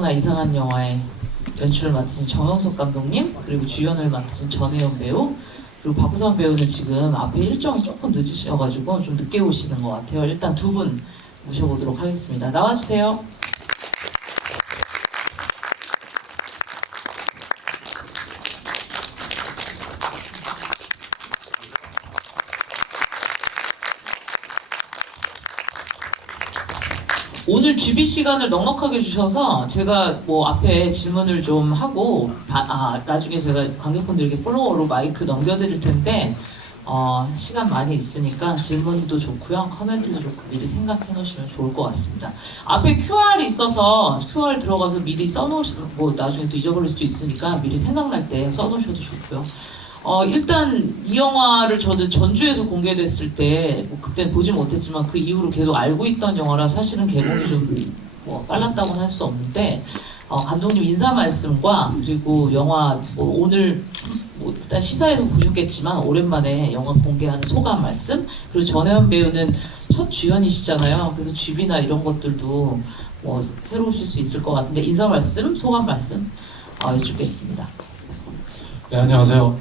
나 이상한 영화의 연출을 맡으신 정영석 감독님, 그리고 주연을 맡으신 전혜연 배우, 그리고 박우선 배우는 지금 앞에 일정이 조금 늦으셔가지고 좀 늦게 오시는 것 같아요. 일단 두 분 모셔보도록 하겠습니다. 나와주세요. 오늘 GB 시간을 넉넉하게 주셔서 제가 뭐 앞에 질문을 좀 하고 나중에 제가 관객분들에게 플로어로 마이크 넘겨드릴 텐데 시간 많이 있으니까 질문도 좋고요, 커멘트도 좋고 미리 생각해 놓으시면 좋을 것 같습니다. 앞에 QR이 있어서 QR 들어가서 미리 써놓으시면 뭐 나중에 또 잊어버릴 수도 있으니까 미리 생각날 때 써놓으셔도 좋고요. 일단 이 영화를 저는 전주에서 공개됐을 때 뭐 그때 보지 못했지만 그 이후로 계속 알고 있던 영화라 사실은 개봉이 좀 뭐 빨랐다고는 할 수 없는데 감독님 인사 말씀과 그리고 영화 뭐 오늘 뭐 일단 시사에서 보셨겠지만 오랜만에 영화 공개하는 소감 말씀, 그리고 전혜연 배우는 첫 주연이시잖아요. 그래서 쥐비나 이런 것들도 뭐 새로우실 수 있을 것 같은데 인사 말씀, 소감 말씀 여쭙겠습니다. 네, 안녕하세요.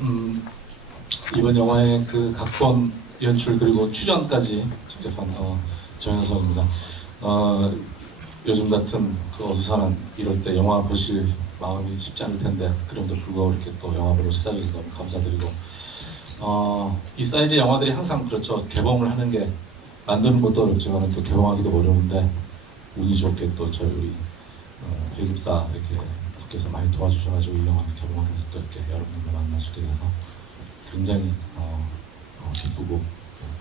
이번 영화의 그 각본, 연출 그리고 출연까지 직접 한 정현석입니다. 요즘 같은 그 어수선한 이럴 때 영화 보실 마음이 쉽지 않을 텐데 그럼에도 불구하고 이렇게 또 영화 보러 찾아주셔서 너무 감사드리고 이 사이즈 영화들이 항상 그렇죠. 개봉을 하는 게 만드는 것도 어렵지만 또 개봉하기도 어려운데 운이 좋게 또 저희 우리 배급사 이렇게 께서 많이 도와주셔가지고 이 영화를 개봉을 해서 또 이렇게 여러분들과 만날 수 있게 돼서 굉장히 기쁘고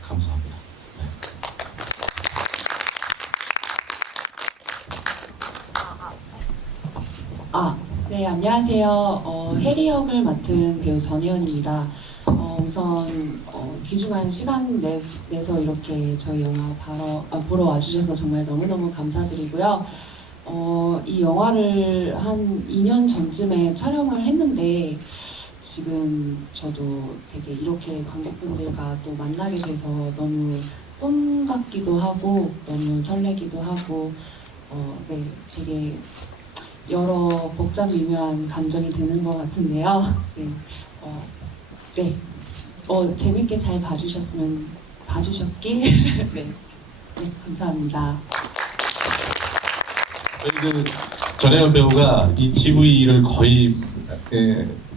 감사합니다. 네. 네, 안녕하세요. 해리 역을 맡은 배우 전혜연입니다. 우선 귀중한 시간 내서 이렇게 저희 영화 보러 와주셔서 정말 너무너무 감사드리고요. 이 영화를 한 2년 전쯤에 촬영을 했는데 지금 저도 되게 이렇게 관객분들과 또 만나게 돼서 너무 꿈 같기도 하고 너무 설레기도 하고 네, 되게 여러 복잡 미묘한 감정이 드는 것 같은데요. 네, 재밌게 잘 봐주셨길 네, 감사합니다. 그 전혜연 배우가 이 GV를 거의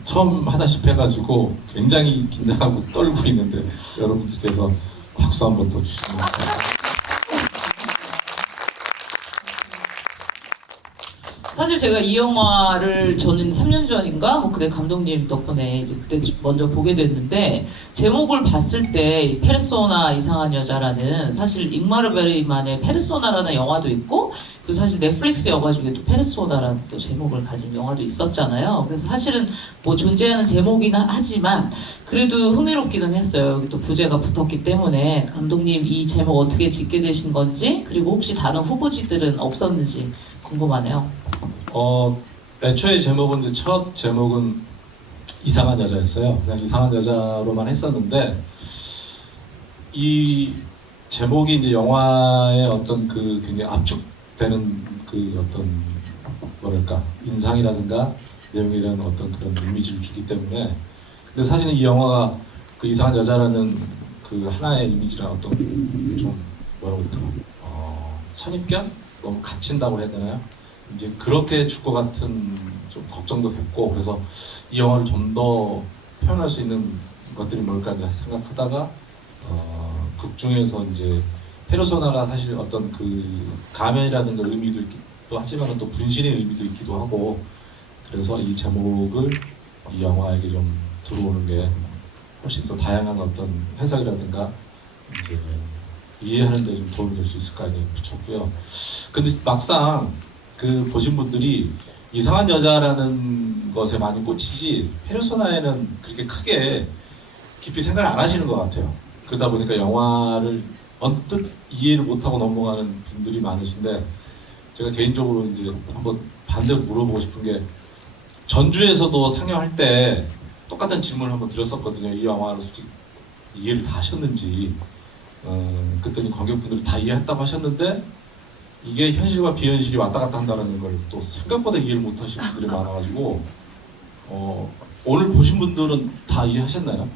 처음 하다시피 해가지고 굉장히 긴장하고 떨고 있는데 여러분들께서 박수 한번 더 주시면 감사합니다. 사실 제가 이 영화를 저는 3년 전인가 뭐 그때 감독님 덕분에 이제 그때 먼저 보게 됐는데 제목을 봤을 때 페르소나 이상한 여자라는, 사실 잉마르 베르만의 페르소나라는 영화도 있고 그리고 사실 넷플릭스 영화 중에 또 페르소나라는 또 제목을 가진 영화도 있었잖아요. 그래서 사실은 뭐 존재하는 제목이긴 하지만 그래도 흥미롭기는 했어요. 여기 또 부제가 붙었기 때문에 감독님 이 제목 어떻게 짓게 되신 건지, 그리고 혹시 다른 후보지들은 없었는지 궁금하네요. 애초에 제목은 이제 첫 제목은 이상한 여자였어요. 그냥 이상한 여자로만 했었는데 이 제목이 이제 영화의 어떤 그 굉장히 압축되는 그 어떤 뭐랄까 인상이라든가 내용이라는 어떤 그런 이미지를 주기 때문에, 근데 사실은 이 영화가 그 이상한 여자라는 그 하나의 이미지랑 어떤 좀 뭐라고 할까요? 선입견? 너무 갇힌다고 해야 되나요? 이제 그렇게 줄 것 같은 좀 걱정도 됐고, 그래서 이 영화를 좀 더 표현할 수 있는 것들이 뭘까 이제 생각하다가 극 중에서 이제 페르소나가 사실 어떤 그 가면이라든가 의미도 있기도 하지만 또 분신의 의미도 있기도 하고, 그래서 이 제목을 이 영화에게 좀 들어오는 게 훨씬 더 다양한 어떤 해석이라든가 이제 이해하는 데 좀 도움이 될 수 있을까 이제 붙였고요. 근데 막상 그 보신 분들이 이상한 여자라는 것에 많이 꽂히지 페르소나에는 그렇게 크게 깊이 생각을 안 하시는 것 같아요. 그러다 보니까 영화를 언뜻 이해를 못하고 넘어가는 분들이 많으신데, 제가 개인적으로 이제 한번 반대로 물어보고 싶은 게, 전주에서도 상영할 때 똑같은 질문을 한번 드렸었거든요. 이 영화를 솔직히 이해를 다 하셨는지. 그랬더니 관객분들이 다 이해했다고 하셨는데 이게 현실과 비현실이 왔다 갔다 한다는 걸 또 생각보다 이해를 못하시는 분들이 많아가지고 오늘 보신 분들은 다 이해하셨나요?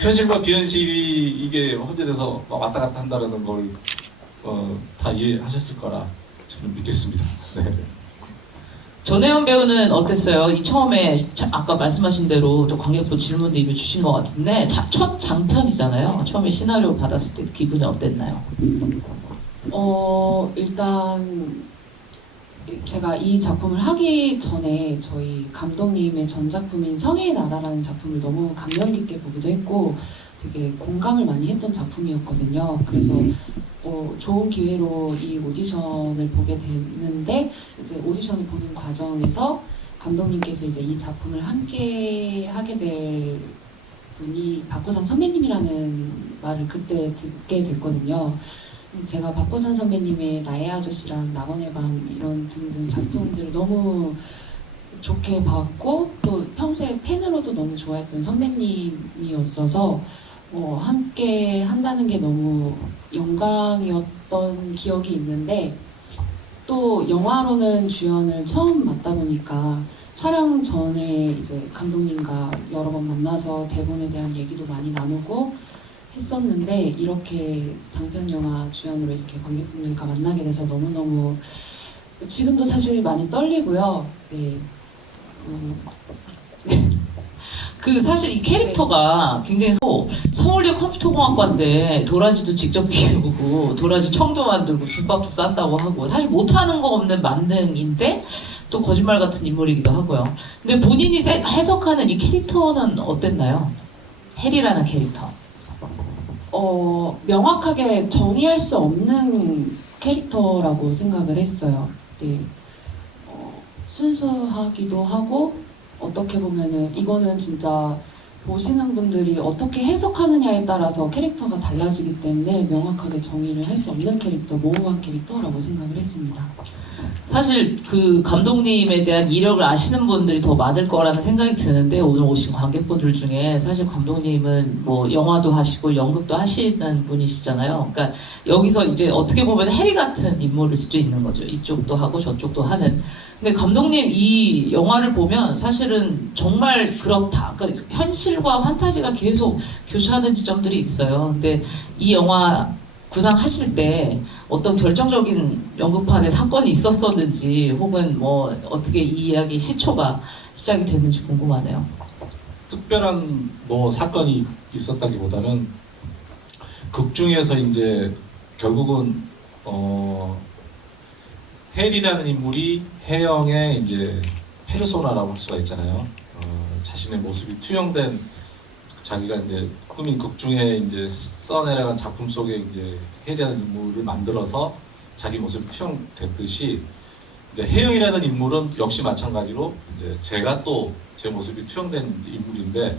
현실과 비현실이 이게 혼재돼서 왔다 갔다 한다는 걸 다 이해하셨을 거라 저는 믿겠습니다. 네. 전혜연 배우는 어땠어요? 이 처음에 아까 말씀하신 대로 또 관객분 질문도 이미 주신 것 같은데 첫 장편이잖아요. 처음에 시나리오 받았을 때 기분이 어땠나요? 일단 제가 이 작품을 하기 전에 저희 감독님의 전 작품인 성의 나라라는 작품을 너무 감명 깊게 보기도 했고 되게 공감을 많이 했던 작품이었거든요. 그래서 좋은 기회로 이 오디션을 보게 됐는데 이제 오디션을 보는 과정에서 감독님께서 이제 이 작품을 함께 하게 될 분이 박보산 선배님이라는 말을 그때 듣게 됐거든요. 제가 박보산 선배님의 나의 아저씨랑 낙원의 밤 이런 등등 작품들을 너무 좋게 봤고 또 평소에 팬으로도 너무 좋아했던 선배님이었어서 함께 한다는 게 너무 영광이었던 기억이 있는데 또 영화로는 주연을 처음 맡다 보니까 촬영 전에 이제 감독님과 여러 번 만나서 대본에 대한 얘기도 많이 나누고 했었는데 이렇게 장편 영화 주연으로 이렇게 관객분들과 만나게 돼서 너무너무 지금도 사실 많이 떨리고요. 네. 그 사실 이 캐릭터가 굉장히 서울대 컴퓨터공학과인데 도라지도 직접 키우고 도라지 청도 만들고 김밥도 싼다고 하고 사실 못하는 거 없는 만능인데 또 거짓말 같은 인물이기도 하고요. 근데 본인이 해석하는 이 캐릭터는 어땠나요? 해리라는 캐릭터. 명확하게 정의할 수 없는 캐릭터라고 생각을 했어요. 네. 순수하기도 하고 어떻게 보면은 이거는 진짜 보시는 분들이 어떻게 해석하느냐에 따라서 캐릭터가 달라지기 때문에 명확하게 정의를 할 수 없는 캐릭터, 모호한 캐릭터라고 생각을 했습니다. 사실 그 감독님에 대한 이력을 아시는 분들이 더 많을 거라는 생각이 드는데 오늘 오신 관객분들 중에 사실 감독님은 뭐 영화도 하시고 연극도 하시는 분이시잖아요. 그러니까 여기서 이제 어떻게 보면 해리 같은 인물일 수도 있는 거죠. 이쪽도 하고 저쪽도 하는. 근데 감독님 이 영화를 보면 사실은 정말 그렇다. 그러니까 현실과 판타지가 계속 교차하는 지점들이 있어요. 근데 이 영화 구상하실 때 어떤 결정적인 연극판에 사건이 있었었는지 혹은 뭐 어떻게 이 이야기 시초가 시작이 됐는지 궁금하네요. 특별한 뭐 사건이 있었다기보다는 극 중에서 이제 결국은 헬이라는 인물이 혜영의 이제 페르소나라고 할 수가 있잖아요. 자신의 모습이 투영된 자기가 이제 꾸민 극 중에 이제 써내려간 작품 속에 이제 혜리라는 인물을 만들어서 자기 모습이 투영됐듯이 이제 혜영이라는 인물은 역시 마찬가지로 이제 제가 또 제 모습이 투영된 인물인데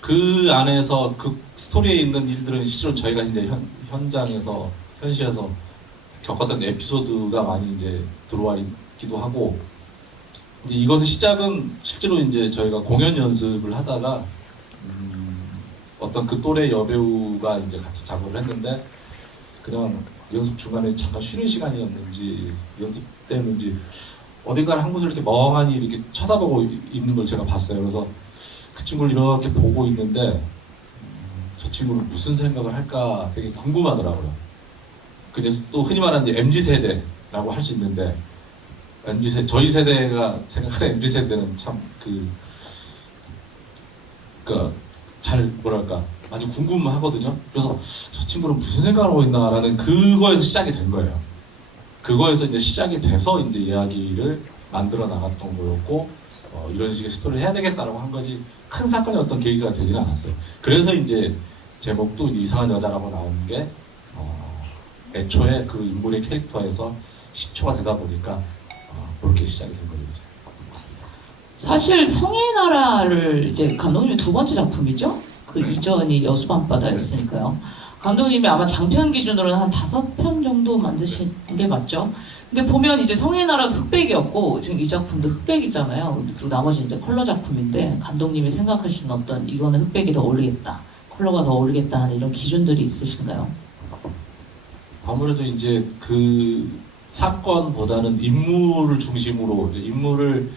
그 안에서 그 스토리에 있는 일들은 실제로 저희가 이제 현장에서 현실에서 겪었던 에피소드가 많이 이제 들어와 있기도 하고 이제 이것의 시작은 실제로 이제 저희가 공연 연습을 하다가 어떤 그 또래 여배우가 이제 같이 작업을 했는데 그냥 연습 중간에 잠깐 쉬는 시간이었는지 연습 때문인지 어딘가를 한 곳을 이렇게 멍하니 이렇게 쳐다보고 있는 걸 제가 봤어요. 그래서 그 친구를 이렇게 보고 있는데 저 친구는 무슨 생각을 할까 되게 궁금하더라고요. 그래서 또 흔히 말하는 MZ 세대라고 할 수 있는데 저희 세대가 생각하는 MZ 세대는 참 잘 뭐랄까 많이 궁금하거든요. 그래서 저 친구는 무슨 생각을 하고 있나라는 그거에서 시작이 된 거예요. 그거에서 이제 시작이 돼서 이제 이야기를 만들어 나갔던 거였고 이런 식의 스토리를 해야 되겠다라고 한 거지 큰 사건이 어떤 계기가 되지는 않았어요. 그래서 이제 제목도 이상한 여자라고 나온 게 애초에 그 인물의 캐릭터에서 시초가 되다 보니까 그렇게 시작이 된 거죠. 사실 성의 나라를 이제 감독님의 두 번째 작품이죠. 그 이전이 여수밤바다였으니까요. 감독님이 아마 장편 기준으로는 한 5편 정도 만드신 게 맞죠. 근데 보면 이제 성의 나라도 흑백이었고 지금 이 작품도 흑백이잖아요. 그리고 나머지 이제 컬러 작품인데 감독님이 생각하시는 어떤 이거는 흑백이 더 어울리겠다. 컬러가 더 어울리겠다 하는 이런 기준들이 있으신가요? 아무래도 이제 그 사건보다는 인물을 중심으로 이제 인물을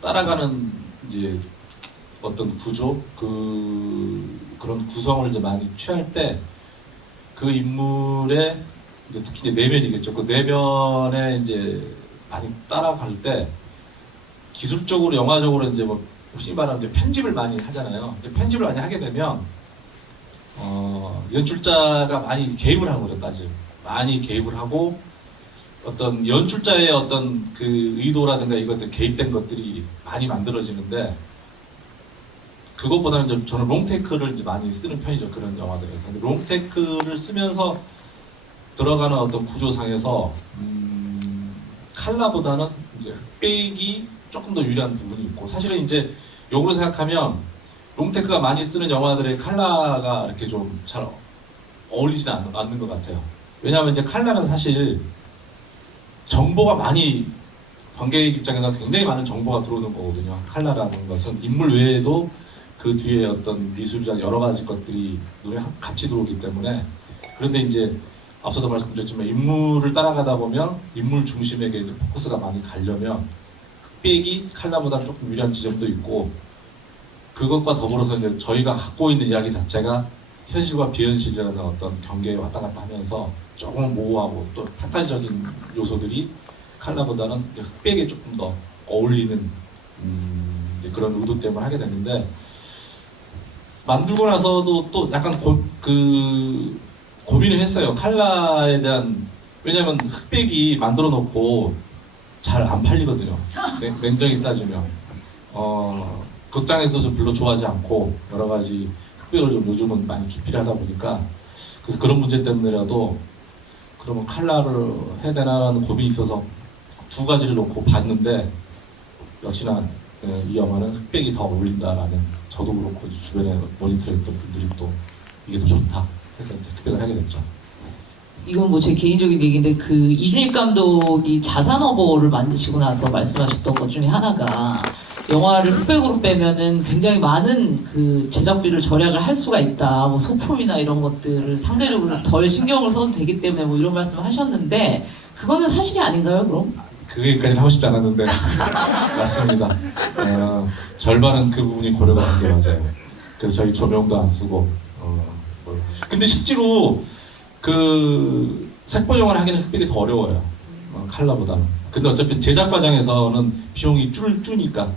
따라가는 이제 어떤 구조 그런 구성을 이제 많이 취할 때 그 인물의 이제 특히 이제 내면이겠죠. 그 내면에 이제 많이 따라갈 때 기술적으로 영화적으로 이제 뭐 혹시 말하면 이제 편집을 많이 하잖아요. 이제 편집을 많이 하게 되면 연출자가 많이 개입을 하는 거죠. 따지면 많이 개입을 하고 어떤 연출자의 어떤 그 의도라든가 이것들 개입된 것들이 많이 만들어지는데 그것보다는 좀 저는 롱테이크를 이제 많이 쓰는 편이죠. 그런 영화들에서. 근데 롱테이크를 쓰면서 들어가는 어떤 구조상에서 칼라보다는 이제 흑백이 조금 더 유리한 부분이 있고 사실은 이제 역으로 생각하면 롱테이크가 많이 쓰는 영화들의 칼라가 이렇게 좀 잘 어울리지는 않는 것 같아요. 왜냐하면 이제 칼라는 사실 정보가 많이 관객 입장에서 굉장히 많은 정보가 들어오는 거거든요. 칼라라는 것은 인물 외에도 그 뒤에 어떤 미술이나 여러 가지 것들이 눈에 같이 들어오기 때문에 그런데 이제 앞서도 말씀드렸지만 인물을 따라가다 보면 인물 중심에게 이제 포커스가 많이 가려면 흑백이 칼라보다 조금 유리한 지점도 있고 그것과 더불어서 이제 저희가 갖고 있는 이야기 자체가 현실과 비현실이라는 어떤 경계에 왔다 갔다 하면서 조금 모호하고 또 판타지적인 요소들이 칼라보다는 이제 흑백에 조금 더 어울리는 이제 그런 의도 때문에 하게 됐는데 만들고 나서도 또 약간 고민을 했어요. 칼라에 대한 왜냐하면 흑백이 만들어 놓고 잘 안 팔리거든요. 냉정히 따지면 극장에서도 별로 좋아하지 않고 여러 가지 흑백을 좀 요즘은 많이 기피를 하다 보니까 그래서 그런 문제 때문에라도 그러면 칼라를 해야 되나라는 고민이 있어서 두 가지를 놓고 봤는데 역시나 이 영화는 흑백이 더 어울린다라는 저도 그렇고 주변에 모니터했던 분들이 또 이게 더 좋다 해서 이제 흑백을 하게 됐죠. 이건 뭐 제 개인적인 얘기인데 그 이준익 감독이 자산어보를 만드시고 나서 말씀하셨던 것 중에 하나가 영화를 흑백으로 빼면은 굉장히 많은 그 제작비를 절약을 할 수가 있다. 뭐 소품이나 이런 것들을 상대적으로 덜 신경을 써도 되기 때문에 뭐 이런 말씀을 하셨는데 그거는 사실이 아닌가요, 그럼? 그 얘기까지는 하고 싶지 않았는데 맞습니다. 절반은 그 부분이 고려가 된 게 맞아요. 그래서 저희 조명도 안 쓰고 근데 실제로 그 색보정을 하기는 흑백이 더 어려워요. 칼라보다는. 근데 어차피 제작 과정에서는 비용이 줄니까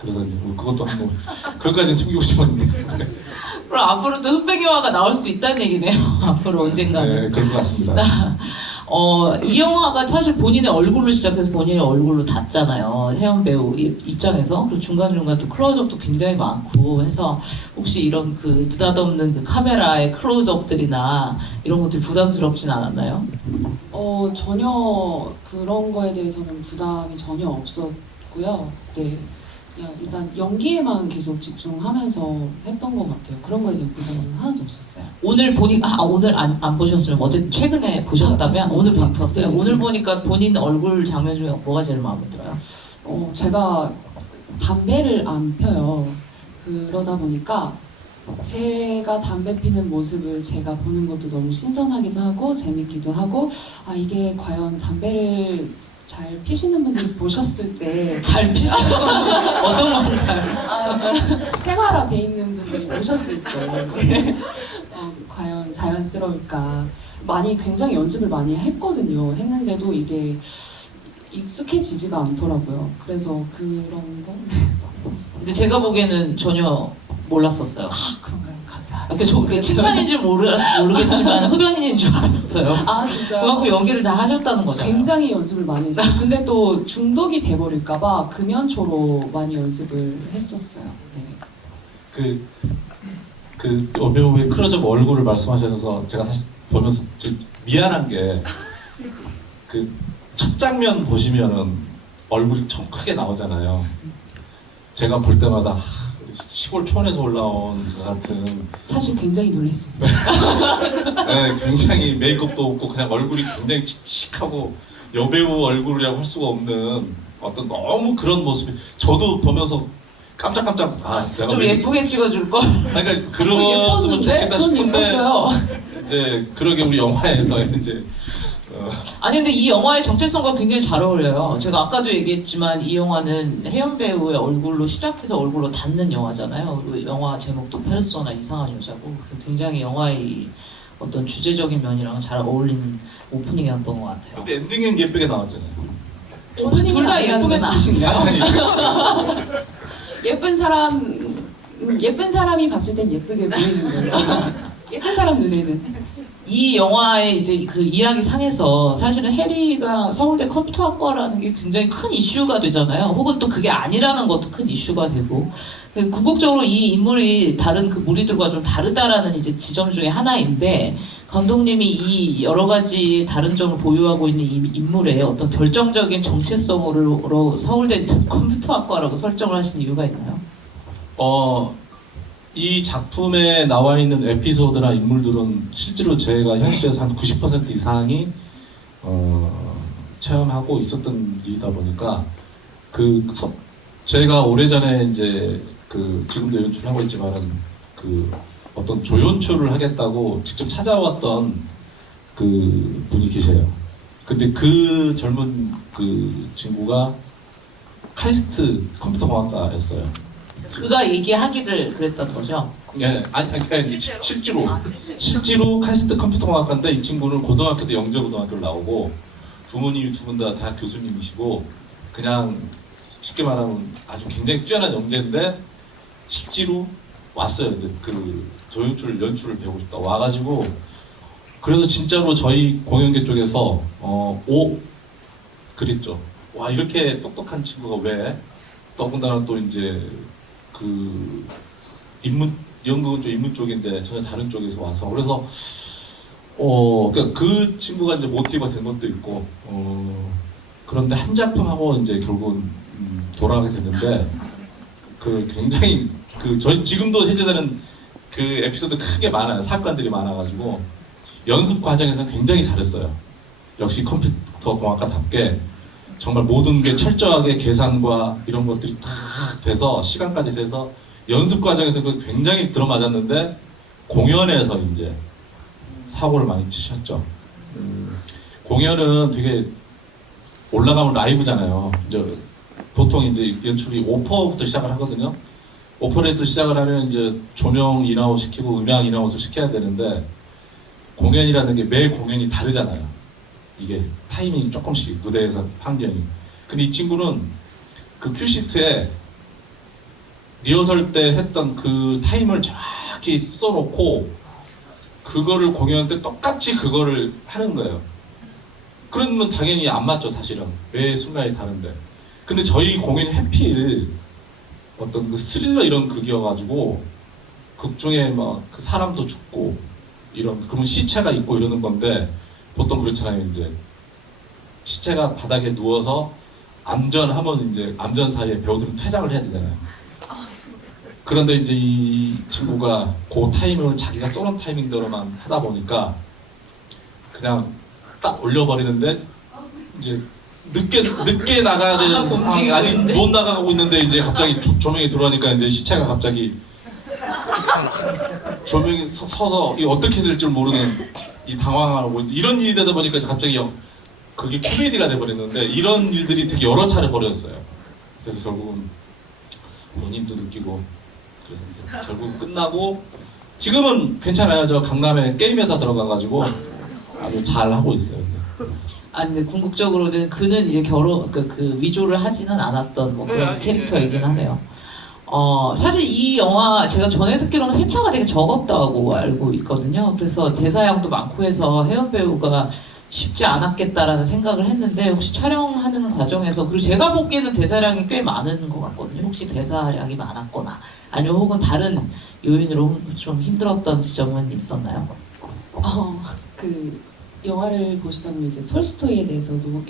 그래서 이제 뭐 그것도 한번 그것까지는 숨기고 싶었는데 그럼 앞으로도 흑백 영화가 나올 수도 있다는 얘기네요. 앞으로 언젠가는. 네, 그럴 것 같습니다. 이 영화가 사실 본인의 얼굴로 시작해서 본인의 얼굴로 닫잖아요. 혜연 배우 입장에서. 그리고 중간중간 또 클로즈업도 굉장히 많고 해서 혹시 이런 그 느닷없는 그 카메라의 클로즈업들이나 이런 것들 부담스럽진 않았나요? 전혀 그런 거에 대해서는 부담이 전혀 없었고요. 네. 그냥 일단 연기에만 계속 집중하면서 했던 것 같아요. 그런 거에 대한 부담은 하나도 없었어요. 오늘 오늘 안 보셨으면 어쨌든 최근에 보셨다면 오늘 봤어요. 네. 오늘 보니까 본인 얼굴 장면 중에 뭐가 제일 마음에 들어요? 제가 담배를 안 펴요. 그러다 보니까 제가 담배 피는 모습을 제가 보는 것도 너무 신선하기도 하고 재밌기도 하고 이게 과연 담배를 잘 피시는 분들이 보셨을 때 잘 피시는 건 어떤 건가요? 생활화돼 있는 분들이 보셨을 때 과연 자연스러울까 많이 굉장히 연습을 많이 했거든요. 했는데도 이게 익숙해지지가 않더라고요. 그래서 그런 거 근데 제가 보기에는 전혀 몰랐었어요. 그런가요? 감사합니다. 그러니까 칭찬인지 모르겠지만 흡연인인 줄 알았어요. 진짜요? 그만큼 연기를 잘 하셨다는 거잖아요. 굉장히 연습을 많이 했어요. 근데 또 중독이 돼버릴까봐 금연초로 많이 연습을 했었어요. 네. 그 여배우의 클로즈업 얼굴을 말씀하셔서 제가 사실 보면서 미안한 게 그 첫 장면 보시면은 얼굴이 좀 크게 나오잖아요. 제가 볼 때마다 시골 촌에서 올라온 것 같은 사실 굉장히 놀랐습니다. 네, 굉장히 메이크업도 없고 그냥 얼굴이 굉장히 칙칙하고 여배우 얼굴이라고 할 수가 없는 어떤 너무 그런 모습이 저도 보면서 깜짝깜짝 내가 좀 왜 예쁘게 찍어줄 걸. 그러니까 그랬으면 좋겠다 전 싶은데 예뻤어요. 이제 그러게 우리 영화에서 이제 아니 근데 이 영화의 정체성과 굉장히 잘 어울려요. 제가 아까도 얘기했지만 이 영화는 혜연 배우의 얼굴로 시작해서 얼굴로 닿는 영화잖아요. 그리고 영화 제목도 페르소나 이상한 여자고 그래서 굉장히 영화의 어떤 주제적인 면이랑 잘 어울리는 오프닝이었던 것 같아요. 근데 엔딩은 예쁘게 나왔잖아요. 오프닝은 둘 다 아니라는 예쁘게 건 아신가요? 아니, 예쁜 사람이 봤을 땐 예쁘게 보이는 거예요. 예쁜 사람 눈에는. 이 영화의 이제 그 이야기 상에서 사실은 해리가 서울대 컴퓨터학과라는 게 굉장히 큰 이슈가 되잖아요. 혹은 또 그게 아니라는 것도 큰 이슈가 되고. 궁극적으로 이 인물이 다른 그 무리들과 좀 다르다라는 이제 지점 중에 하나인데, 감독님이 이 여러 가지 다른 점을 보유하고 있는 이 인물의 어떤 결정적인 정체성으로 서울대 컴퓨터학과라고 설정을 하신 이유가 있나요? 이 작품에 나와 있는 에피소드나 인물들은 실제로 제가 현실에서 한 90% 이상이 체험하고 있었던 일이다 보니까 제가 오래전에 이제 지금도 연출하고 있지만은 어떤 조연출을 하겠다고 직접 찾아왔던 그 분이 계세요. 근데 그 젊은 그 친구가 카이스트 컴퓨터공학과였어요. 그가 얘기하기를 그랬던 거죠. 예, 아니 실제로 카이스트 컴퓨터공학과인데 이 친구는 고등학교 때 영재고등학교를 나오고 부모님이 두 분 다 대학 교수님이시고 그냥 쉽게 말하면 아주 굉장히 뛰어난 영재인데 실제로 왔어요. 이제 조연출 연출을 배우고 싶다 와가지고 그래서 진짜로 저희 공연계 쪽에서 그랬죠. 와 이렇게 똑똑한 친구가 왜 더군다나 또 이제 연극은 좀 인문 쪽인데 전혀 다른 쪽에서 와서 그래서 그러니까 그 친구가 이제 모티브가 된 것도 있고 그런데 한 작품 하고 이제 결국은 돌아가게 됐는데 굉장히 저희 지금도 현재되는 그 에피소드 크게 많아요. 사건들이 많아가지고 연습 과정에서 굉장히 잘했어요. 역시 컴퓨터 공학과답게 정말 모든 게 철저하게 계산과 이런 것들이 다 돼서 시간까지 돼서 연습 과정에서 굉장히 들어맞았는데 공연에서 이제 사고를 많이 치셨죠. 공연은 되게 올라가면 라이브잖아요. 이제 보통 이제 연출이 오퍼부터 시작을 하거든요. 오퍼레이터 시작을 하면 이제 조명 인아웃 시키고 음향 인아웃을 시켜야 되는데 공연이라는 게 매 공연이 다르잖아요. 이게 타이밍이 조금씩 무대에서 환경이. 근데 이 친구는 그 큐시트에 리허설 때 했던 그 타임을 정확히 써놓고 그거를 공연 때 똑같이 그거를 하는 거예요. 그러면 당연히 안 맞죠, 사실은. 매 순간이 다른데. 근데 저희 공연이 해필 어떤 그 스릴러 이런 극이어가지고 극 중에 막 그 사람도 죽고 그러면 시체가 있고 이러는 건데 보통 그렇잖아요. 이제 시체가 바닥에 누워서 암전하면 이제 암전 사이에 배우들은 퇴장을 해야 되잖아요. 그런데 이제 이 친구가 그 타이밍을 자기가 쏘는 타이밍대로만 하다 보니까 그냥 딱 올려버리는데 이제 늦게 나가야 되는 상황이 아직 못 나가고 있는데 이제 갑자기 조명이 들어오니까 이제 시체가 갑자기 조명이 서서 이 어떻게 될 줄 모르는 이 당황하고 이런 일이 되다 보니까 갑자기 그게 코미디가 돼버렸는데 이런 일들이 되게 여러 차례 벌어졌어요. 그래서 결국은 본인도 느끼고 그래서 이제 결국 끝나고 지금은 괜찮아요. 저 강남에 게임 회사 들어가가지고 아주 잘 하고 있어요. 이제. 근데 궁극적으로는 그는 이제 그 위조를 하지는 않았던 뭐 그런 캐릭터이긴 하네요. 사실 이 영화 제가 전에 듣기로는 회차가 되게 적었다고 알고 있거든요. 그래서 대사량도 많고 해서 혜연 배우가 쉽지 않았겠다라는 생각을 했는데 혹시 촬영하는 과정에서 그리고 제가 보기에는 대사량이 꽤 많은 것 같거든요. 혹시 대사량이 많았거나 아니면 혹은 다른 요인으로 좀 힘들었던 지점은 있었나요? 그 영화를 보시다 보면 이제 톨스토이에 대해서도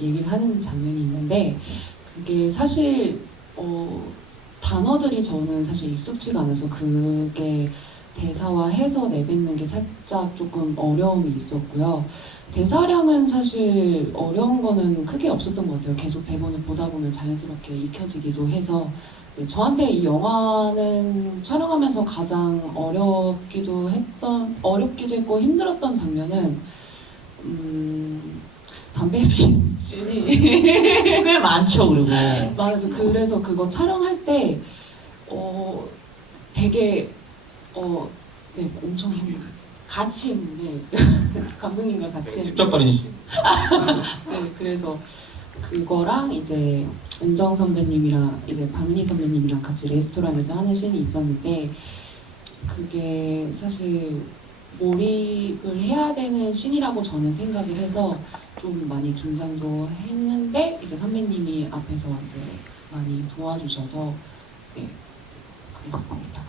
얘기를 하는 장면이 있는데 그게 사실 단어들이 저는 사실 익숙지가 않아서 그게 대사화해서 내뱉는 게 살짝 조금 어려움이 있었고요. 대사량은 사실 어려운 거는 크게 없었던 것 같아요. 계속 대본을 보다 보면 자연스럽게 익혀지기도 해서 네, 저한테 이 영화는 촬영하면서 가장 어렵기도 했고 힘들었던 장면은 담배 피우는 씬이 꽤 많죠, 그리고. 맞아. 그래서 그거 촬영할 때 되게 네, 엄청 같이 했는데 감독님과 같이 했는데 집적거리는 시. 네, 그래서 그거랑 이제 은정 선배님이랑 이제 박은희 선배님이랑 같이 레스토랑에서 하는 씬이 있었는데 그게 사실 몰입을 해야 되는 씬이라고 저는 생각을 해서 좀 많이 긴장도 했는데 이제 선배님이 앞에서 이제 많이 도와주셔서 네 그랬습니다.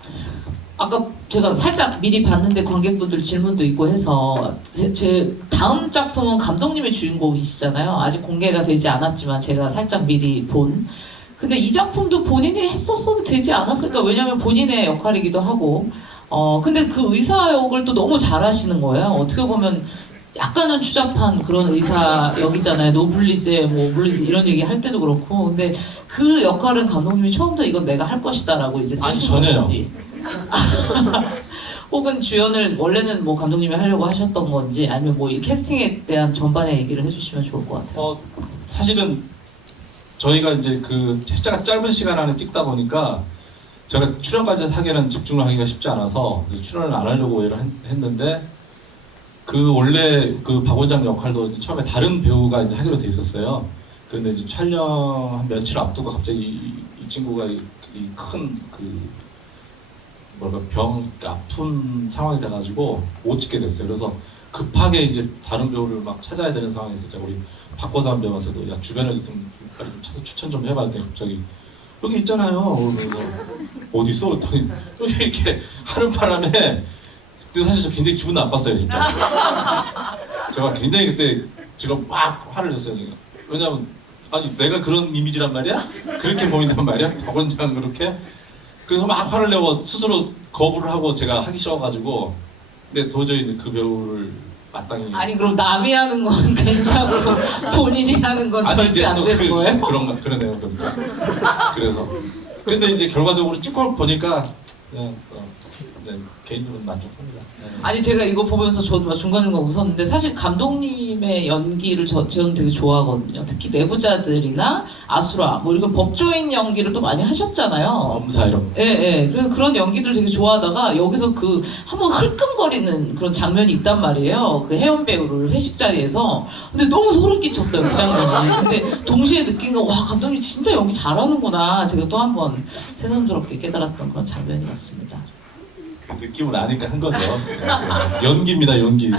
아까 제가 살짝 미리 봤는데 관객분들 질문도 있고 해서 제 다음 작품은 감독님의 주인공이시잖아요. 아직 공개가 되지 않았지만 제가 살짝 미리 본. 근데 이 작품도 본인이 했었어도 되지 않았을까? 왜냐면 본인의 역할이기도 하고. 근데 그 의사 역을 또 너무 잘하시는 거예요. 어떻게 보면 약간은 추잡한 그런 의사 역이잖아요. 노블리즈, 뭐 오블리즈 이런 얘기 할 때도 그렇고. 근데 그 역할은 감독님이 처음부터 이건 내가 할 것이다라고 이제 아니, 쓰신 전혀요. 것인지. 혹은 주연을 원래는 뭐 감독님이 하려고 하셨던 건지 아니면 뭐 이 캐스팅에 대한 전반의 얘기를 해주시면 좋을 것 같아요. 사실은 저희가 이제 그 해자가 짧은 시간 안에 찍다 보니까 제가 출연까지 하기에는 집중을 하기가 쉽지 않아서 출연을 안 하려고 했는데 그 원래 그 박 원장 역할도 처음에 다른 배우가 이제 하기로 돼 있었어요. 그런데 이제 촬영 한 며칠 앞두고 갑자기 이 친구가 큰 아픈 상황이 돼가지고 못 찍게 됐어요. 그래서 급하게 이제 다른 배우를 막 찾아야 되는 상황에서 제가 우리 박고산 배우한테도 야 주변에 있으면 빨리 좀 찾아 추천 좀 해봐 했더니 갑자기 여기 있잖아요. 그러면서 어디 있어? 그랬더니 여기 이렇게 하는 바람에 그때 사실 저 굉장히 기분 나빴어요 진짜. 제가 굉장히 그때 제가 막 화를 냈어요. 왜냐면 아니 내가 그런 이미지란 말이야? 그렇게 보인단 말이야? 박 원장 그렇게? 그래서 막 화를 내고 스스로 거부를 하고 제가 하기 싫어가지고 근데 도저히 그 배우를 마땅히 아니 그럼 남이 하는 건 괜찮고 본인이 하는 건 절대 안 되는 거예요? 그러네요. 그래서 근데 이제 결과적으로 찍고 보니까 그냥 개인적으로 만족합니다. 아니 제가 이거 보면서 저도 막 중간중간 웃었는데 사실 감독님의 연기를 저는 되게 좋아하거든요. 특히 내부자들이나 아수라 뭐 이런 법조인 연기를 또 많이 하셨잖아요. 검사 이런 거. 예. 그래서 그런 연기들 되게 좋아하다가 여기서 그 한번 흘끔거리는 그런 장면이 있단 말이에요. 그 혜연 배우를 회식 자리에서. 근데 너무 소름 끼쳤어요 그 장면이. 근데 동시에 느낀 거 와 감독님 진짜 연기 잘하는구나. 제가 또 한번 새삼스럽게 깨달았던 그런 장면이었습니다. 느낌을 아니까 한 거죠. 연기입니다, 연기.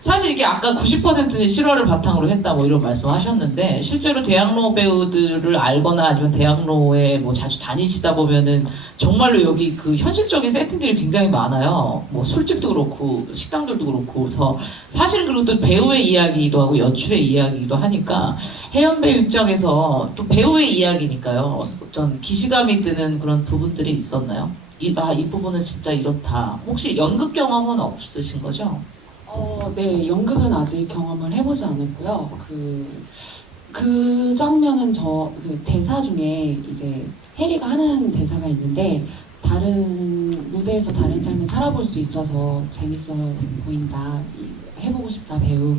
사실 이게 아까 90%는 실화를 바탕으로 했다 뭐 이런 말씀하셨는데 실제로 대학로 배우들을 알거나 아니면 대학로에 뭐 자주 다니시다 보면은 정말로 여기 그 현실적인 세팅들이 굉장히 많아요. 뭐 술집도 그렇고 식당들도 그렇고 그래서 사실 그리고 또 배우의 이야기이기도 하고 연출의 이야기이기도 하니까 혜연 배우 입장에서 또 배우의 이야기니까요. 어떤 기시감이 드는 그런 부분들이 있었나요? 이 부분은 진짜 이렇다. 혹시 연극 경험은 없으신 거죠? 네, 연극은 아직 경험을 해보지 않았고요. 그 장면은 그 대사 중에 이제 해리가 하는 대사가 있는데 다른 무대에서 다른 삶을 살아볼 수 있어서 재밌어 보인다. 해보고 싶다 배우.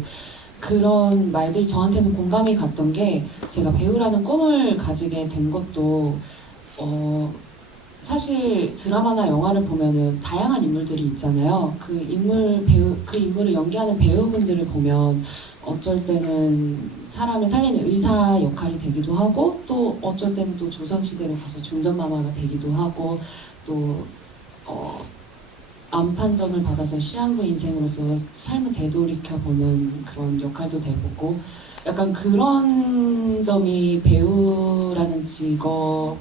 그런 말들이 저한테는 공감이 갔던 게 제가 배우라는 꿈을 가지게 된 것도 사실 드라마나 영화를 보면은 다양한 인물들이 있잖아요. 그 인물을 연기하는 배우분들을 보면 어쩔 때는 사람을 살리는 의사 역할이 되기도 하고 또 어쩔 때는 또 조선시대로 가서 중전마마가 되기도 하고 또 암판점을 받아서 시한부 인생으로서 삶을 되돌이켜보는 그런 역할도 돼보고 약간 그런 점이 배우라는 직업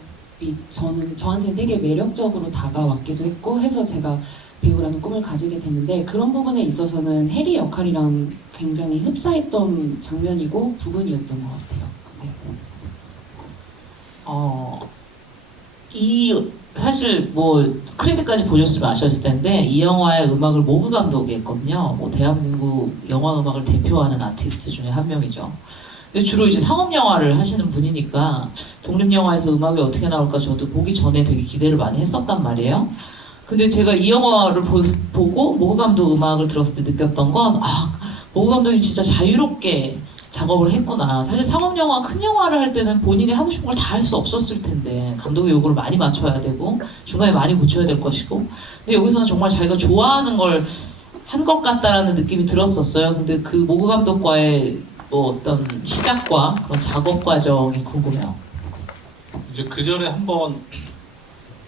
저한테는 되게 매력적으로 다가왔기도 했고 해서 제가 배우라는 꿈을 가지게 됐는데 그런 부분에 있어서는 해리 역할이랑 굉장히 흡사했던 장면이고 부분이었던 것 같아요. 네. 사실 뭐 크레딧까지 보셨으면 아셨을 텐데 이 영화의 음악을 모그 감독이 했거든요. 뭐 대한민국 영화 음악을 대표하는 아티스트 중에 한 명이죠. 근데 주로 이제 상업 영화를 하시는 분이니까 독립 영화에서 음악이 어떻게 나올까 저도 보기 전에 되게 기대를 많이 했었단 말이에요. 근데 제가 이 영화를 보고 모그 감독 음악을 들었을 때 느꼈던 건 모그 감독이 진짜 자유롭게 작업을 했구나. 사실 상업 영화, 큰 영화를 할 때는 본인이 하고 싶은 걸 다 할 수 없었을 텐데 감독의 요구를 많이 맞춰야 되고 중간에 많이 고쳐야 될 것이고 근데 여기서는 정말 자기가 좋아하는 걸 한 것 같다라는 느낌이 들었었어요. 근데 그 모그 감독과의 뭐 어떤 시작과 그런 작업 과정이 궁금해요. 이제 그 전에 한번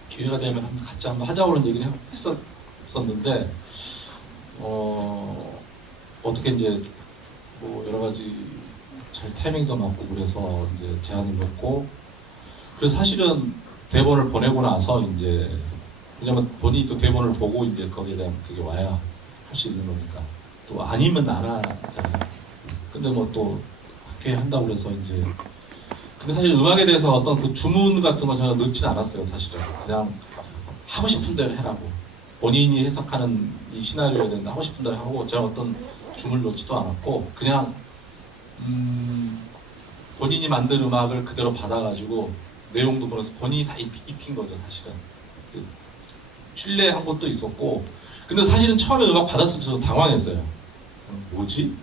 기회가 되면 같이 한번 하자고 그런 얘기를 했었는데 어떻게 이제 뭐 여러 가지 잘 타이밍도 맞고 그래서 이제 제안을 넣고 그래서 사실은 대본을 보내고 나서 이제 왜냐면 본인이 또 대본을 보고 이제 거기에 대한 그게 와야 할 수 있는 거니까 또 아니면 안 하잖아요. 근데 뭐 또 학교에 한다고 그래서 이제 근데 사실 음악에 대해서 어떤 그 주문 같은 건 저는 넣지는 않았어요. 사실은 그냥 하고 싶은 대로 해라고 본인이 해석하는 이 시나리오에 대한 하고 싶은 대로 하고 제가 어떤 주문을 넣지도 않았고 그냥 본인이 만든 음악을 그대로 받아가지고 내용도 보면서 본인이 다 입힌 거죠. 사실은 신뢰한 것도 있었고 근데 사실은 처음에 음악 받았을 때 저는 당황했어요. 뭐지?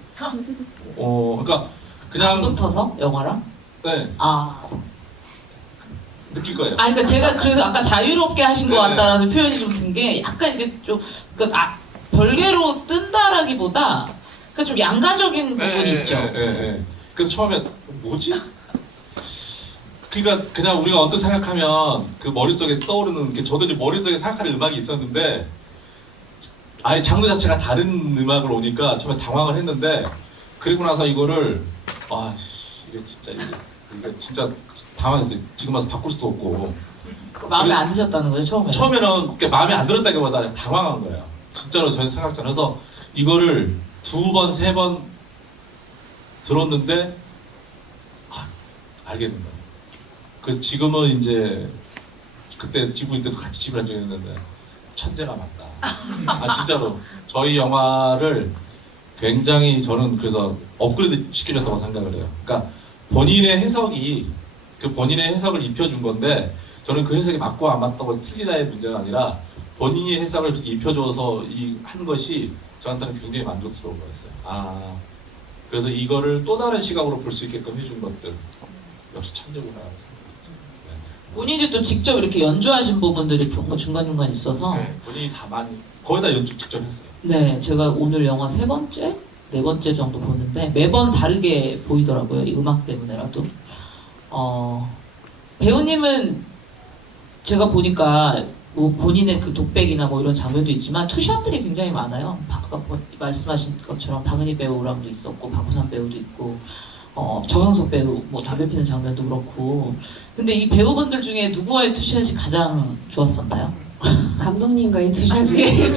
그러니까 그냥 안 붙어서 영화랑? 네 느낄 거예요. 그러니까 제가 그래서 아까 자유롭게 하신 것 네. 같다라는 표현이 좀 든 게 약간 이제 좀 그러니까 별개로 뜬다라기보다 그러니까 좀 양가적인 부분이 있죠. 그래서 처음에 뭐지? 그러니까 그냥 우리가 어떻게 생각하면 그 머릿속에 떠오르는 게 저도 이제 머릿속에 생각하는 음악이 있었는데 아예 장르 자체가 다른 음악을 오니까 처음에 당황을 했는데 그리고 나서 이거를 이게 진짜 당황했어요. 지금 와서 바꿀 수도 없고 마음에 안 드셨다는 거죠 처음에? 처음에는 마음에 안 들었다기보다 당황한 거예요. 진짜로 저희 생각처럼. 그래서 이거를 2번, 3번 들었는데 알겠는 거예요. 그래서 지금은 이제 그때 지구인 때도 같이 집을 한 적이 있는데 천재가 맞다. 진짜로 저희 영화를 굉장히 저는 그래서 업그레이드 시켜줬다고 생각을 해요. 그러니까 본인의 해석이 본인의 해석을 입혀준 건데 저는 그 해석이 맞고 안 맞다고 틀리다의 문제가 아니라 본인이 해석을 그렇게 입혀줘서 한 것이 저한테는 굉장히 만족스러운 거였어요. 그래서 이거를 또 다른 시각으로 볼 수 있게끔 해준 것들 역시 천재구나 생각했죠. 본인이 또 직접 이렇게 연주하신 부분들이 중간중간 있어서 본인이 다 거의 다 연주 직접 했어요. 네, 제가 오늘 영화 3번째? 4번째 정도 보는데 매번 다르게 보이더라고요. 이 음악 때문에라도. 배우님은 제가 보니까 뭐 본인의 그 독백이나 뭐 이런 장면도 있지만 투샷들이 굉장히 많아요. 아까 말씀하신 것처럼 박은희 배우랑도 있었고 박우산 배우도 있고 정영석 배우 뭐 담배 피는 장면도 그렇고 근데 이 배우분들 중에 누구와의 투샷이 가장 좋았었나요? 감독님과의 투샷이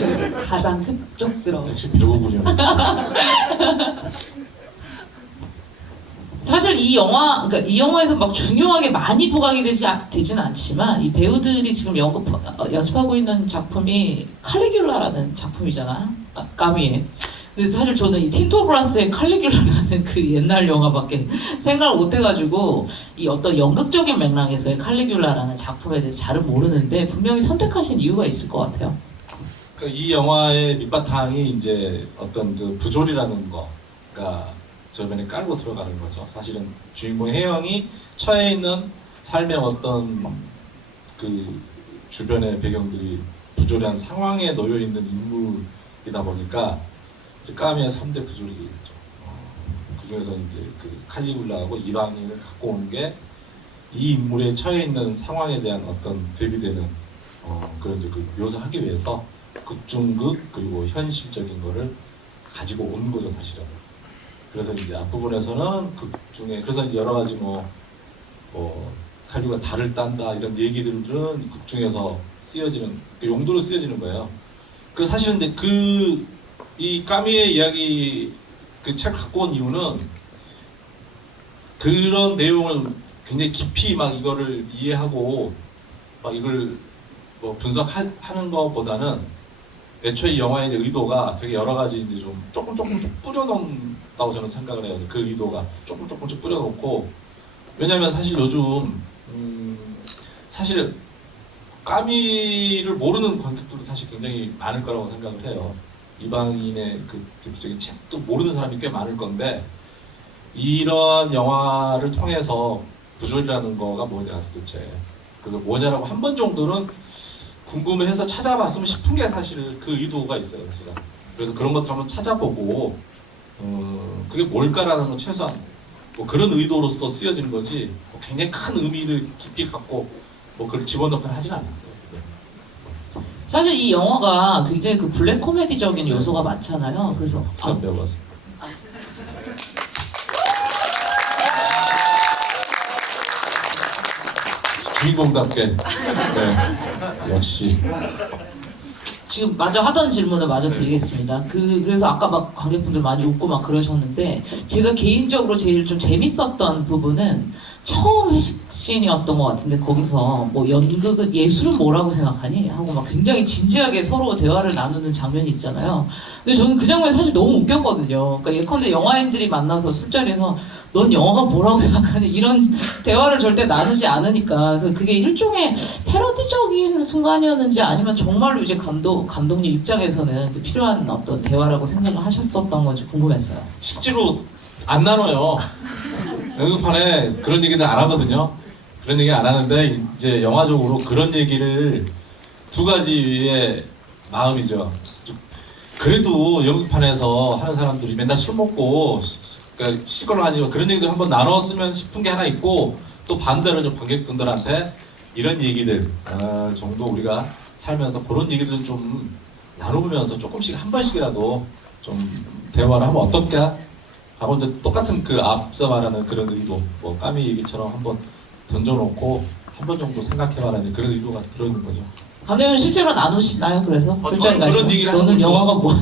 가장 흡족스러웠어요. 역시 배우군요. 사실 이 영화에서 막 중요하게 많이 부각이 되진 않지만 이 배우들이 지금 연습하고 있는 작품이 칼리귤라라는 작품이잖아요. 까미의. 근데 사실 저는 이 틴토 브라스의 칼리귤라라는 그 옛날 영화밖에 생각을 못 해가지고 이 어떤 연극적인 맥락에서의 칼리귤라라는 작품에 대해서 잘은 모르는데 분명히 선택하신 이유가 있을 것 같아요. 그러니까 이 영화의 밑바탕이 이제 어떤 그 부조리라는 거가 저변에 깔고 들어가는 거죠. 사실은 주인공 혜영이 처해 있는 삶의 어떤 그 주변의 배경들이 부조리한 상황에 놓여 있는 인물이다 보니까 이제 까미의 3대 부조리겠죠. 그 중에서 이제 그 칼리굴라하고 이방인을 갖고 온 게 이 인물에 처해 있는 상황에 대한 어떤 대비되는 그런 이제 그 묘사하기 위해서 극중극 그리고 현실적인 거를 가지고 온 거죠, 사실은. 그래서 이제 앞부분에서는 극 중에 그래서 이제 여러 가지 뭐 칼리가 달을 딴다 이런 얘기들은 극 중에서 쓰여지는 용도로 쓰여지는 거예요. 그 사실은 이제 이 까미의 이야기 그 책을 갖고 온 이유는 그런 내용을 굉장히 깊이 막 이거를 이해하고 막 이걸 뭐 분석하는 것보다는 애초에 이 영화의 이제 의도가 되게 여러 가지 이제 좀 조금씩 뿌려놓는다고 저는 생각을 해요. 그 의도가 조금씩 뿌려놓고, 왜냐하면 사실 요즘 사실 까미를 모르는 관객들도 사실 굉장히 많을 거라고 생각을 해요. 이방인의 그 대표적인 책도 모르는 사람이 꽤 많을 건데, 이런 영화를 통해서 부조리라는 거가 뭐냐 도대체, 그거 뭐냐라고 한 번 정도는 궁금해해서 찾아봤으면 싶은 게 사실 그 의도가 있어요, 사실은. 그래서 그런 것들 한번 찾아보고, 그게 뭘까라는 건 최소한 뭐 그런 의도로서 쓰여지는 거지, 뭐 굉장히 큰 의미를 깊이 갖고 뭐 그걸 집어넣거나 하진 않았어요. 사실 이 영화가 굉장히 그 블랙 코미디적인 요소가 많잖아요. 그래서 참 배워봤어요. 주인공답게. 네. 역시. 지금 마저 하던 질문을 마저 드리겠습니다. 그래서 아까 막 관객분들 많이 웃고 막 그러셨는데, 제가 개인적으로 제일 좀 재밌었던 부분은 처음 회식 씬이었던 것 같은데, 거기서 뭐 연극은 예술은 뭐라고 생각하니? 하고 막 굉장히 진지하게 서로 대화를 나누는 장면이 있잖아요. 근데 저는 그 장면이 사실 너무 웃겼거든요. 그러니까 예컨대 영화인들이 만나서 술자리에서 넌 영화가 뭐라고 생각하니? 이런 대화를 절대 나누지 않으니까. 그래서 그게 일종의 패러디적인 순간이었는지, 아니면 정말로 이제 감독님 입장에서는 필요한 어떤 대화라고 생각을 하셨었던 건지 궁금했어요. 실제로 안 나눠요. 연극판에 그런 얘기들 안 하거든요. 그런 얘기 안 하는데, 이제 영화적으로 그런 얘기를 두 가지의 마음이죠. 그래도 연극판에서 하는 사람들이 맨날 술 먹고 그러니까 시골로 하니까 그런 얘기도 한번 나눴으면 싶은 게 하나 있고, 또 반대로 좀 관객분들한테 이런 얘기들 정도 우리가 살면서 그런 얘기들 좀 나눠보면서 조금씩 한 번씩이라도 좀 대화를 하면 어떨까 하고, 이제 똑같은 그 앞서 말하는 그런 의도, 뭐 까미 얘기처럼 한번 던져놓고 한 번 정도 생각해봐라는 그런 의도가 들어있는 거죠. 감독님 실제로 나누시나요? 그래서 술자리 저는 그런 가시고? 얘기를 하는 너는 걸 영화가 뭐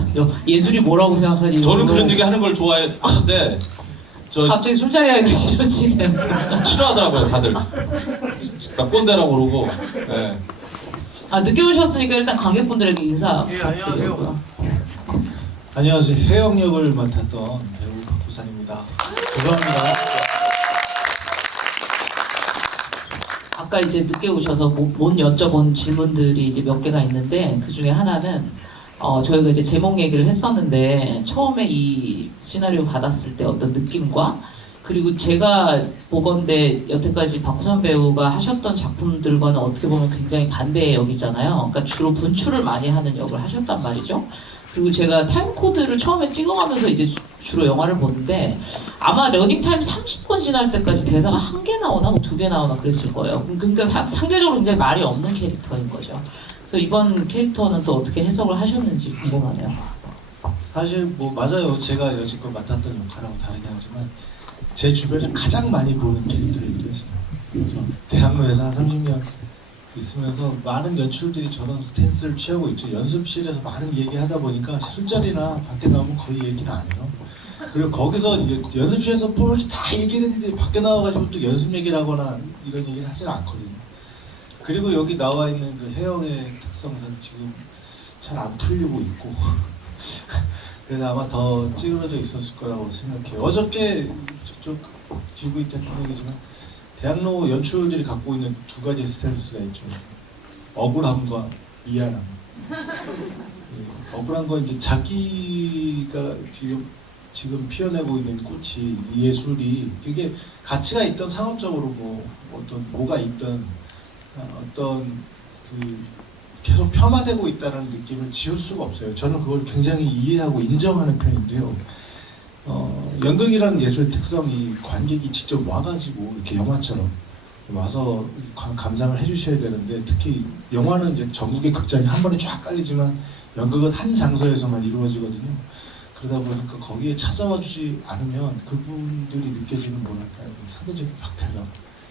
예술이 뭐라고 생각하니? 저는 뭐 그런 얘기 하는 걸 좋아하는데 갑자기 술자리 하기가 싫어지네요. 싫어하더라고요, 다들. 그러니까 꼰대라고 그러고. 네. 아, 늦게 오셨으니까 일단 관객분들에게 인사 예, 부탁드리고요. 안녕하세요. 혜영 역을 맡았던 배우 박구산입니다. 죄송합니다. 아까 이제 늦게 오셔서 못 여쭤본 질문들이 이제 몇 개가 있는데, 그 중에 하나는 저희가 이제 제목 얘기를 했었는데, 처음에 이 시나리오 받았을 때 어떤 느낌과, 그리고 제가 보건대 여태까지 박구선 배우가 하셨던 작품들과는 어떻게 보면 굉장히 반대의 역이잖아요. 그러니까 주로 분출을 많이 하는 역을 하셨단 말이죠. 그리고 제가 타임코드를 처음에 찍어가면서 이제 주로 영화를 보는데, 아마 러닝타임 30분 지날 때까지 대사가 1개 나오나 뭐 2개 나오나 그랬을 거예요. 그러니까 상대적으로 굉장히 말이 없는 캐릭터인 거죠. 그래서 이번 캐릭터는 또 어떻게 해석을 하셨는지 궁금하네요. 사실 뭐 맞아요. 제가 여지껏 맡았던 역할하고 다르긴 하지만 제 주변에 가장 많이 보는 캐릭터 얘기를 했어요. 그래서 대학로에서 한 30년 있으면서 많은 연출들이 저런 스탠스를 취하고 있죠. 연습실에서 많은 얘기하다 보니까 술자리나 밖에 나오면 거의 얘기를 안 해요. 그리고 거기서 연습실에서 뭐 이렇게 다 얘기를 했는데 밖에 나와가지고 또 연습 얘기를 하거나 이런 얘기를 하지는 않거든요. 그리고 여기 나와 있는 그 혜영의 특성상 지금 잘 안 풀리고 있고 그래서 아마 더 찌그러져 있었을 거라고 생각해요. 어저께 저쪽 지고 있던 얘기지만 대학로 연출들이 갖고 있는 두 가지 스탠스가 있죠. 억울함과 미안함. 억울한 건 이제 자기가 지금 피어내고 있는 꽃이, 예술이 그게 가치가 있던 상업적으로 뭐 어떤 뭐가 있던 어떤 그 계속 폄하되고 있다는 느낌을 지울 수가 없어요. 저는 그걸 굉장히 이해하고 인정하는 편인데요. 연극이라는 예술의 특성이 관객이 직접 와가지고 이렇게 영화처럼 와서 감상을 해주셔야 되는데, 특히 영화는 이제 전국의 극장이 한 번에 쫙 깔리지만 연극은 한 장소에서만 이루어지거든요. 그러다 보니까 거기에 찾아와 주지 않으면 그분들이 느껴지는 뭐랄까요, 상대적인 박탈감,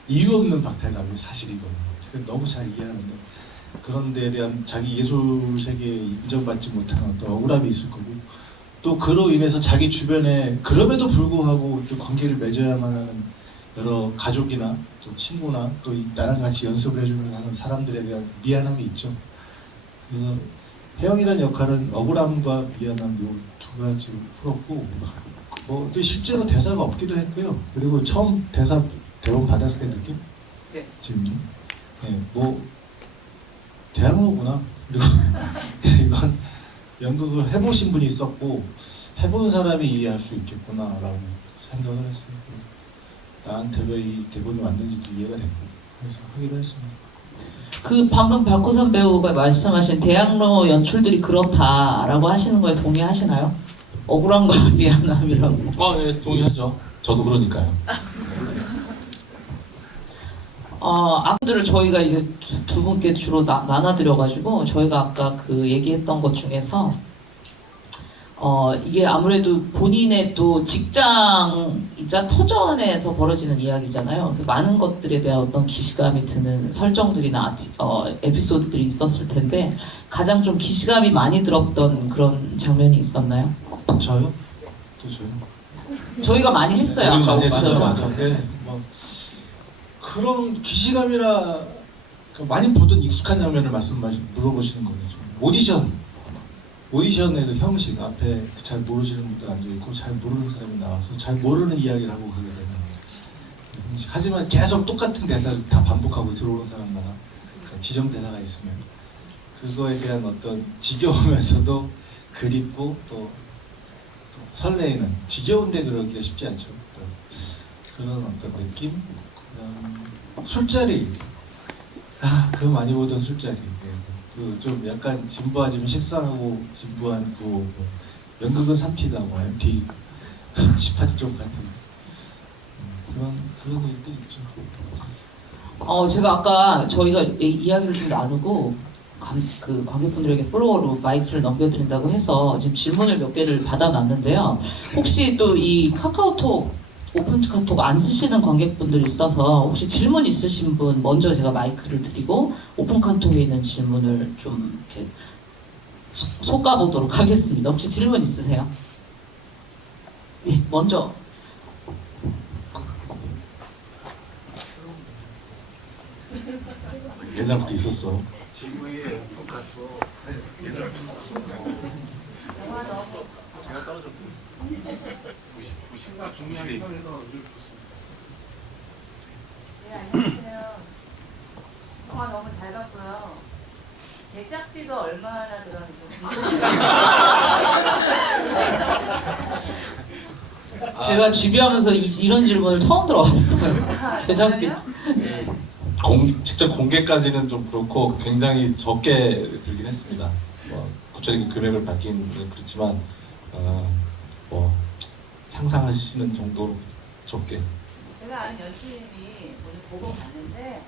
이유 없는 박탈감이 사실이거든요. 그러니까 너무 잘 이해하는데, 그런 데에 대한 자기 예술 세계에 인정받지 못하는 어떤 억울함이 있을 거고, 또 그로 인해서 자기 주변에 그럼에도 불구하고 또 관계를 맺어야만 하는 여러 가족이나 또 친구나 또 나랑 같이 연습을 해주는 사람들에 대한 미안함이 있죠. 그래서 혜영이라는 역할은 억울함과 미안함 요 두 가지로 풀었고 뭐 실제로 대사가 없기도 했고요. 그리고 처음 대본 받았을 때 느낌? 네. 지금 뭐 대학로구나. 그리고 이건 연극을 해보신 분이 있었고 해본 사람이 이해할 수 있겠구나라고 생각을 했어요. 그래서 나한테 왜 이 대본이 왔는지도 이해가 됐고 그래서 하기로 했습니다. 그 방금 박호선 배우가 말씀하신 대학로 연출들이 그렇다라고 하시는 거에 동의하시나요? 억울함과 미안함이라고. 예, 동의하죠. 저도 그러니까요. 악들을 저희가 이제 두 분께 주로 나눠드려가지고 저희가 아까 그 얘기했던 것 중에서 이게 아무래도 본인의 또 직장이자 터전에서 벌어지는 이야기잖아요. 그래서 많은 것들에 대한 어떤 기시감이 드는 설정들이나 에피소드들이 있었을 텐데 가장 좀 기시감이 많이 들었던 그런 장면이 있었나요? 저요? 또 저요? 저희가 많이 했어요. 아까 많이 오셔서. 맞아. 네, 뭐 그런 기시감이라 많이 보던 익숙한 장면을 물어보시는 거죠. 오디션의 그 형식 앞에 잘 모르시는 분들 앉아 있고 잘 모르는 사람이 나와서 잘 모르는 이야기를 하고 가게 되는 형식. 하지만 계속 똑같은 대사를 다 반복하고 들어오는 사람마다 지정 대사가 있으면 그거에 대한 어떤 지겨우면서도 그립고 또 설레이는 지겨운데 그러기가 쉽지 않죠. 또 그런 어떤 느낌, 술자리, 그거 많이 보던 술자리. 그 좀 약간 진부하지만 식상하고 진부한 구호, 연극은 삼티다, 뭐 MT 10파티 쪽 같은 그런 일도 있죠. 제가 아까 저희가 이야기를 좀 나누고 그 관객분들에게 플로어로 마이크를 넘겨드린다고 해서 지금 질문을 몇 개를 받아놨는데요. 혹시 또 이 카카오톡 오픈 카톡 안 쓰시는 관객분들이 있어서 혹시 질문 있으신 분 먼저 제가 마이크를 드리고 오픈 카톡에 있는 질문을 좀 이렇게 솎아보도록 하겠습니다. 혹시 질문 있으세요? 네, 먼저. 옛날부터 있었어. 지구의 오픈 카톡 옛날부터 있었어. 제가 떨어졌고 90과 중요하게 평에서 늘 좋습니다. 네, 안녕하세요. 영화 너무 잘 봤고요. 제작비도 얼마나 들었는지. 제가 GB하면서 이런 질문을 처음 들어봤어요. 제작비. 네. 직접 공개까지는 좀 그렇고 굉장히 적게 들긴 했습니다. 뭐 구체적인 금액을 밝기는 그렇지만 뭐 상상하시는 정도로 적게. 제가 아는 연출님이 오늘 보고 갔는데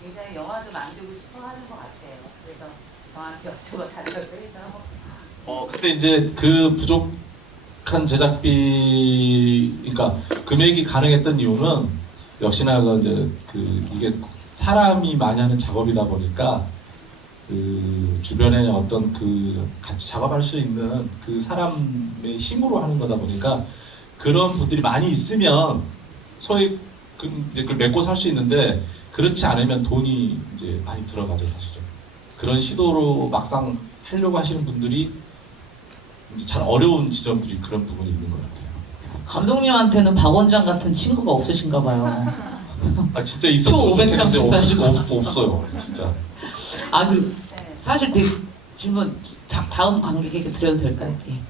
굉장히 영화도 만들고 싶어 하는 것 같아요. 그래서 저한테 여쭤봐달라고 해서. 근데 이제 그 부족한 제작비, 그러니까 금액이 가능했던 이유는 역시나 이게 사람이 많이 하는 작업이다 보니까 그 주변에 어떤 그 같이 작업할 수 있는 그 사람의 힘으로 하는 거다 보니까 그런 분들이 많이 있으면 소위 이제 그걸 메고 살 수 있는데 그렇지 않으면 돈이 이제 많이 들어가죠, 사실은. 그런 시도로 막상 하려고 하시는 분들이 이제 잘 어려운 지점들이 그런 부분이 있는 것 같아요. 감독님한테는 박 원장 같은 친구가 없으신가 봐요. 진짜 있었으면 500장 좋겠는데 없어요, 진짜. 그리고 사실 질문 다음 관객에게 드려도 될까요? 예.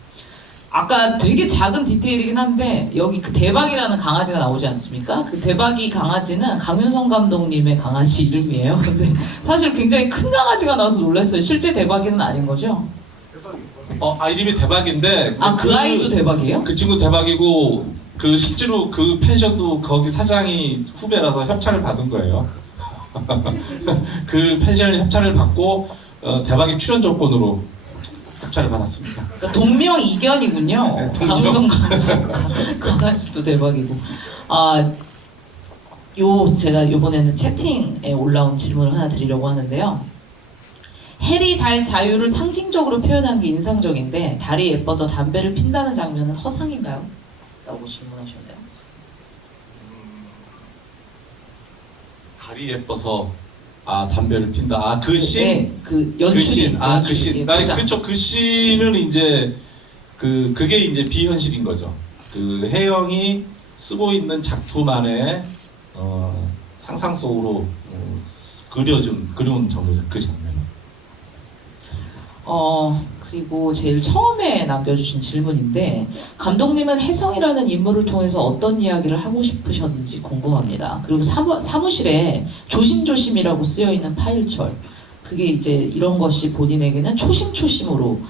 아까 되게 작은 디테일이긴 한데 여기 그 대박이라는 강아지가 나오지 않습니까? 그 대박이 강아지는 강윤성 감독님의 강아지 이름이에요. 근데 사실 굉장히 큰 강아지가 나와서 놀랐어요. 실제 대박이는 아닌 거죠? 이름이 대박인데. 그 아이도 대박이에요? 그 친구 대박이고 그 실제로 그 펜션도 거기 사장이 후배라서 협찬을 받은 거예요. 그 펜션을 협찬을 받고 대박이 출연 조건으로 협찬을 받았습니다. 그러니까 동명이견이군요. 네, 강성 강아지도 대박이고. 제가 이번에는 채팅에 올라온 질문을 하나 드리려고 하는데요. 해리 달 자유를 상징적으로 표현한 게 인상적인데 달이 예뻐서 담배를 핀다는 장면은 허상인가요? 라고 질문하셨네요. 달이 예뻐서 아 담배를 핀다. 아 그 씬. 네, 그 연출이. 그 씬. 아니 그쪽 그 씬은 이제 그게 이제 비현실인 거죠. 그 혜영이 쓰고 있는 작품 안에 상상 속으로 그려온 장면 그 장면. 그리고 제일 처음에 남겨주신 질문인데 감독님은 혜성이라는 인물을 통해서 어떤 이야기를 하고 싶으셨는지 궁금합니다. 그리고 사무실에 조심조심이라고 쓰여있는 파일철 그게 이제 이런 것이 본인에게는 초심초심으로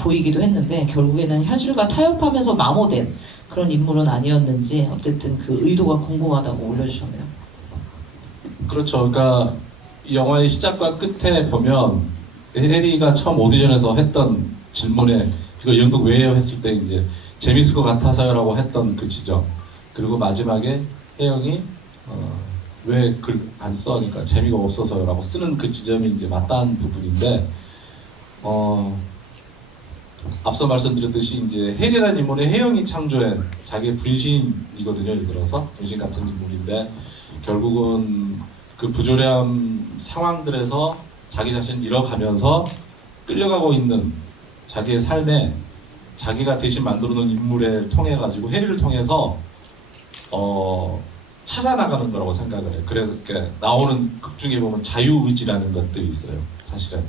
보이기도 했는데 결국에는 현실과 타협하면서 마모된 그런 인물은 아니었는지 어쨌든 그 의도가 궁금하다고 올려주셨네요. 그렇죠. 그러니까 이 영화의 시작과 끝에 보면 해리가 처음 오디션에서 했던 질문에 이거 연극 왜요 했을 때 이제 재밌을 것 같아서요라고 했던 그 지점, 그리고 마지막에 혜영이 왜 글 안 써? 그러니까 재미가 없어서요라고 쓰는 그 지점이 이제 맞닿은 부분인데 앞서 말씀드렸듯이 이제 해리라는 인물은 혜영이 창조한 자기의 분신이거든요. 예를 들어서 분신 같은 인물인데 결국은 그 부조리한 상황들에서 자기 자신을 잃어가면서 끌려가고 있는 자기의 삶에 자기가 대신 만들어 놓은 인물을 통해 가지고 해리를 통해서 찾아 나가는 거라고 생각을 해요. 그래서 이렇게 나오는 극 중에 보면 자유의지라는 것들이 있어요. 사실은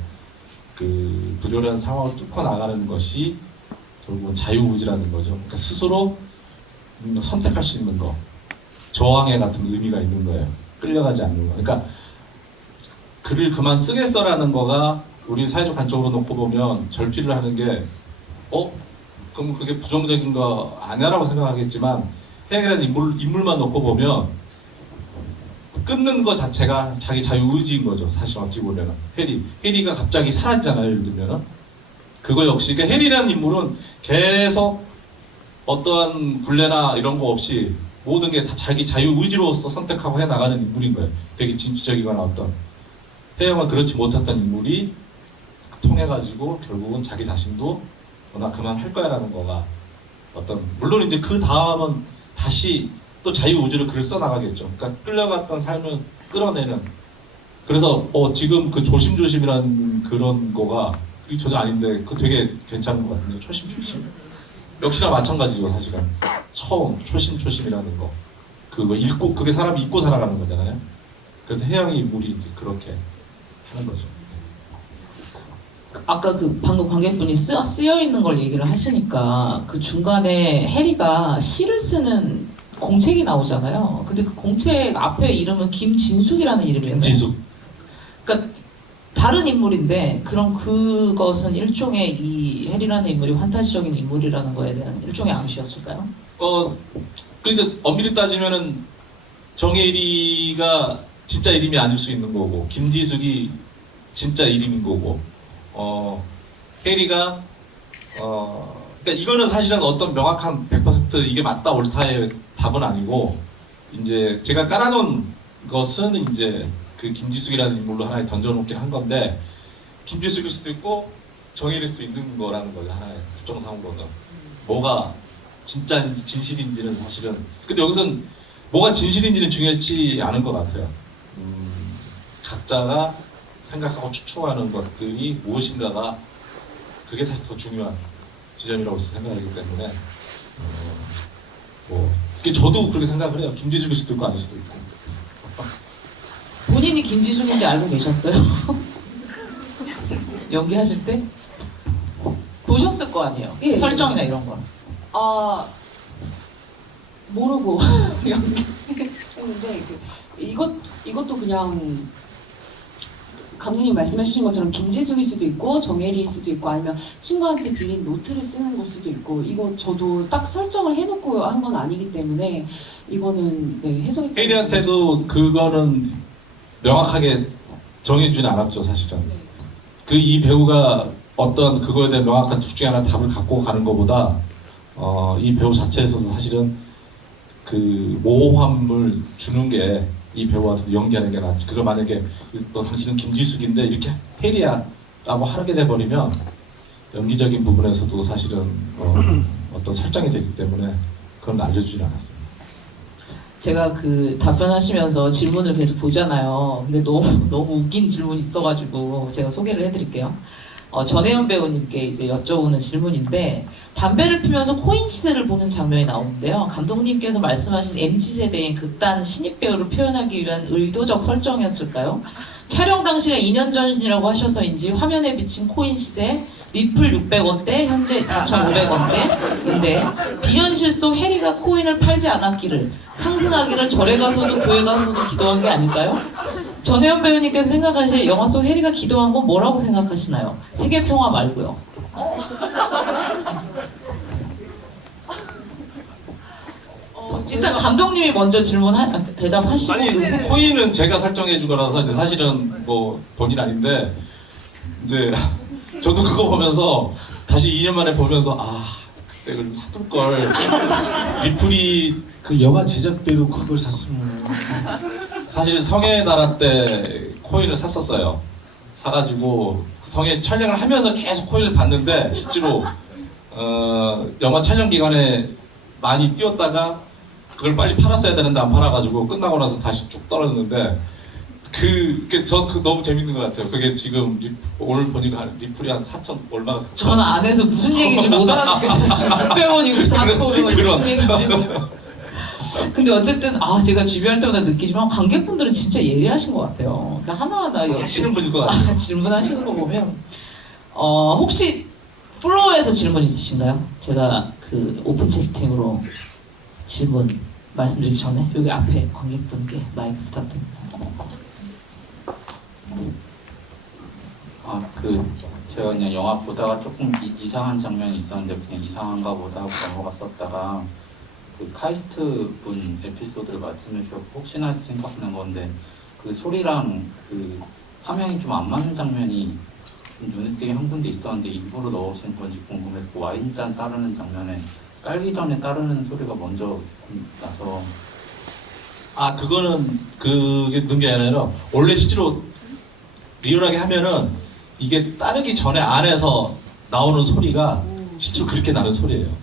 그 부조리한 상황을 뚫고 나가는 것이 결국은 자유의지라는 거죠. 그러니까 스스로 선택할 수 있는 거, 저항의 같은 의미가 있는 거예요. 끌려가지 않는 거. 그러니까 글을 그만 쓰겠어라는 거가 우리 사회적 관점으로 놓고 보면 절필을 하는 게 그럼 그게 부정적인 거 아니야라고 생각하겠지만 혜영이라는 인물만 놓고 보면 끊는 거 자체가 자기 자유의지인 거죠. 사실 어찌 보면 해리가 갑자기 사라지잖아요. 예를 들면 그거 역시 그러니까 해리라는 인물은 계속 어떠한 굴레나 이런 거 없이 모든 게 다 자기 자유의지로서 선택하고 해나가는 인물인 거예요. 되게 진취적이거나 어떤 혜영은 그렇지 못했던 인물이 통해가지고 결국은 자기 자신도 나 그만할 거야 라는 거가 물론 이제 그 다음은 다시 또 자유의지로 글을 써나가겠죠. 그러니까 끌려갔던 삶을 끌어내는. 그래서 지금 그 조심조심이라는 그런 거가 그게 전혀 아닌데 그거 되게 괜찮은 것 같은데 초심초심 역시나 마찬가지죠. 사실은 처음 초심초심이라는 거 그거 읽고 그게 사람이 잊고 살아가는 거잖아요. 그래서 혜영이 인물이 이제 그렇게 하는 거죠. 아까 그 방금 관객분이 쓰여 있는 걸 얘기를 하시니까 그 중간에 해리가 시를 쓰는 공책이 나오잖아요. 근데 그 공책 앞에 이름은 김진숙이라는 이름이에요. 김지숙. 그러니까 다른 인물인데 그럼 그것은 일종의 이 해리라는 인물이 환타지적인 인물이라는 거에 대한 일종의 암시였을까요? 그러니까 엄밀히 따지면은 정혜리가 진짜 이름이 아닐 수 있는 거고 김지숙이 진짜 이름인 거고 해리가 그러니까 이거는 사실은 어떤 명확한 100% 이게 맞다 옳다의 답은 아니고 이제 제가 깔아놓은 것은 이제 그 김지숙이라는 인물로 하나에 던져놓긴 한 건데 김지숙일 수도 있고 정혜리일 수도 있는 거라는 거죠. 하나의 특정상으로는 뭐가 진짜인지 진실인지는 사실은 근데 여기선 뭐가 진실인지는 중요하지 않은 것 같아요. 각자가 생각하고 추측하는 것들이 무엇인가가 그게 사실 더 중요한 지점이라고 생각하기 때문에 저도 그렇게 생각을 해요. 김지숙일 수도 있고 아닐 수도 있고. 본인이 김지숙인지 알고 계셨어요? 연기하실 때? 보셨을 거 아니에요? 예, 설정이나 이런 거. 모르고 연기했는데 이것도 그냥 감독님 말씀해주신 것처럼 김지숙일 수도 있고 정혜리일 수도 있고 아니면 친구한테 빌린 노트를 쓰는 걸 수도 있고 이거 저도 딱 설정을 해놓고 한 건 아니기 때문에 이거는 해석이 혜리한테도 그거는 명확하게 정해주진 않았죠. 사실은 네. 그 이 배우가 어떤 그거에 대한 명확한 둘 중에 하나 답을 갖고 가는 것보다 이 배우 자체에서도 사실은 그 모호함을 주는 게 이 배우한테도 연기하는 게 낫지. 그걸 만약에 너 당신은 김지숙인데 이렇게 혜리야 라고 하게 돼버리면 연기적인 부분에서도 사실은 어떤 설정이 되기 때문에 그건 알려주진 않았습니다. 제가 그 답변하시면서 질문을 계속 보잖아요. 근데 너무 웃긴 질문이 있어가지고 제가 소개를 해드릴게요. 전혜연 배우님께 이제 여쭤보는 질문인데, 담배를 피면서 코인 시세를 보는 장면이 나오는데요. 감독님께서 말씀하신 MZ세대인 극단 신입 배우를 표현하기 위한 의도적 설정이었을까요? 촬영 당시가 2년 전이라고 하셔서인지 화면에 비친 코인 시세 리플 600원대, 현재 4,500원대. 근데 비현실 속 해리가 코인을 팔지 않았기를, 상승하기를 절에 가서도 교회 가서도 기도한 게 아닐까요? 전혜연 배우님께서 생각하실 영화 속 해리가 기도한 건 뭐라고 생각하시나요? 세계 평화 말고요. 일단 감독님이 먼저 대답하시고. 아니 코인은 제가 설정해 준 거라서 이제 사실은 뭐 본인 아닌데, 이제 저도 그거 보면서 다시 2년 만에 보면서 그때 좀 사둘 걸. 리플이 그 영화 제작비로 그걸 샀으면 사실 성의 나라 때 코인을 샀었어요. 사가지고 성의 촬영을 하면서 계속 코인을 봤는데, 실제로 영화 촬영 기간에 많이 뛰었다가 그걸 빨리 팔았어야 되는데 안 팔아가지고 끝나고 나서 다시 쭉 떨어졌는데, 그게 너무 재밌는 것 같아요. 그게 지금 오늘 보니까 리플이 한 4천 얼마가. 저는 안에서 무슨 얘기인지 못 알아듣겠어요. 지금 600원이고 4,500원 무슨 얘기인지. 근데 어쨌든 제가 주비할 때마다 느끼지만 관객분들은 진짜 예리하신 것 같아요. 그러니까 하나하나 역시 하시는 분일 것 같아요. 질문하시는 거 보면 혹시 플로어에서 질문 있으신가요? 제가 그 오픈 채팅으로 질문 말씀드리기 전에 여기 앞에 관객분께 마이크 부탁드립니다. 제가 그냥 영화 보다가 조금 이상한 장면이 있었는데 그냥 이상한가 보다 하고 넘어갔었다가 그 카이스트 분 에피소드를 말씀해 주셨고 혹시나 해서 생각나는 건데, 그 소리랑 그 화면이 좀 안 맞는 장면이 좀 눈에 띄게 한 군데 있었는데 일부러 넣으신 건지 궁금해서, 그 와인잔 따르는 장면에 깔기 전에 따르는 소리가 먼저 나서. 그거는 그게 넣은 게 아니라 원래 실제로 리얼하게 하면은 이게 따르기 전에 안에서 나오는 소리가 실제로 그렇게 나는 소리예요.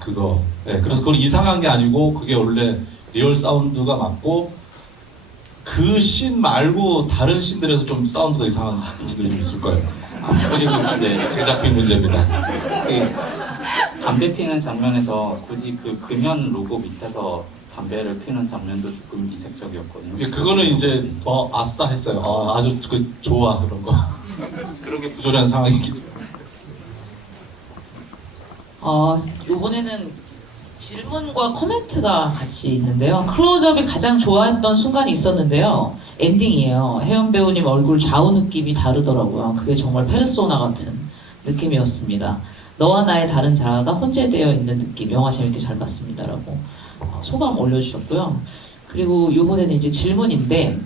그거. 네, 그래서 그건 이상한 게 아니고 그게 원래 리얼 사운드가 맞고, 그 씬 말고 다른 씬들에서 좀 사운드가 이상한 부분들이 좀 있을 거예요. 그리고 이제 제작비 문제입니다. 그 담배 피는 장면에서 굳이 그 금연 로고 밑에서 담배를 피는 장면도 조금 이색적이었거든요. 그거는 이제 아싸 했어요. 아주 좋아 그런 거. 그런 게 부조리한 상황이기 때문에. 이번에는 질문과 코멘트가 같이 있는데요. 클로즈업이 가장 좋아했던 순간이 있었는데요. 엔딩이에요. 혜연 배우님 얼굴 좌우 느낌이 다르더라고요. 그게 정말 페르소나 같은 느낌이었습니다. 너와 나의 다른 자아가 혼재되어 있는 느낌. 영화 재밌게 잘 봤습니다라고 소감 올려주셨고요. 그리고 이번에는 이제 질문인데,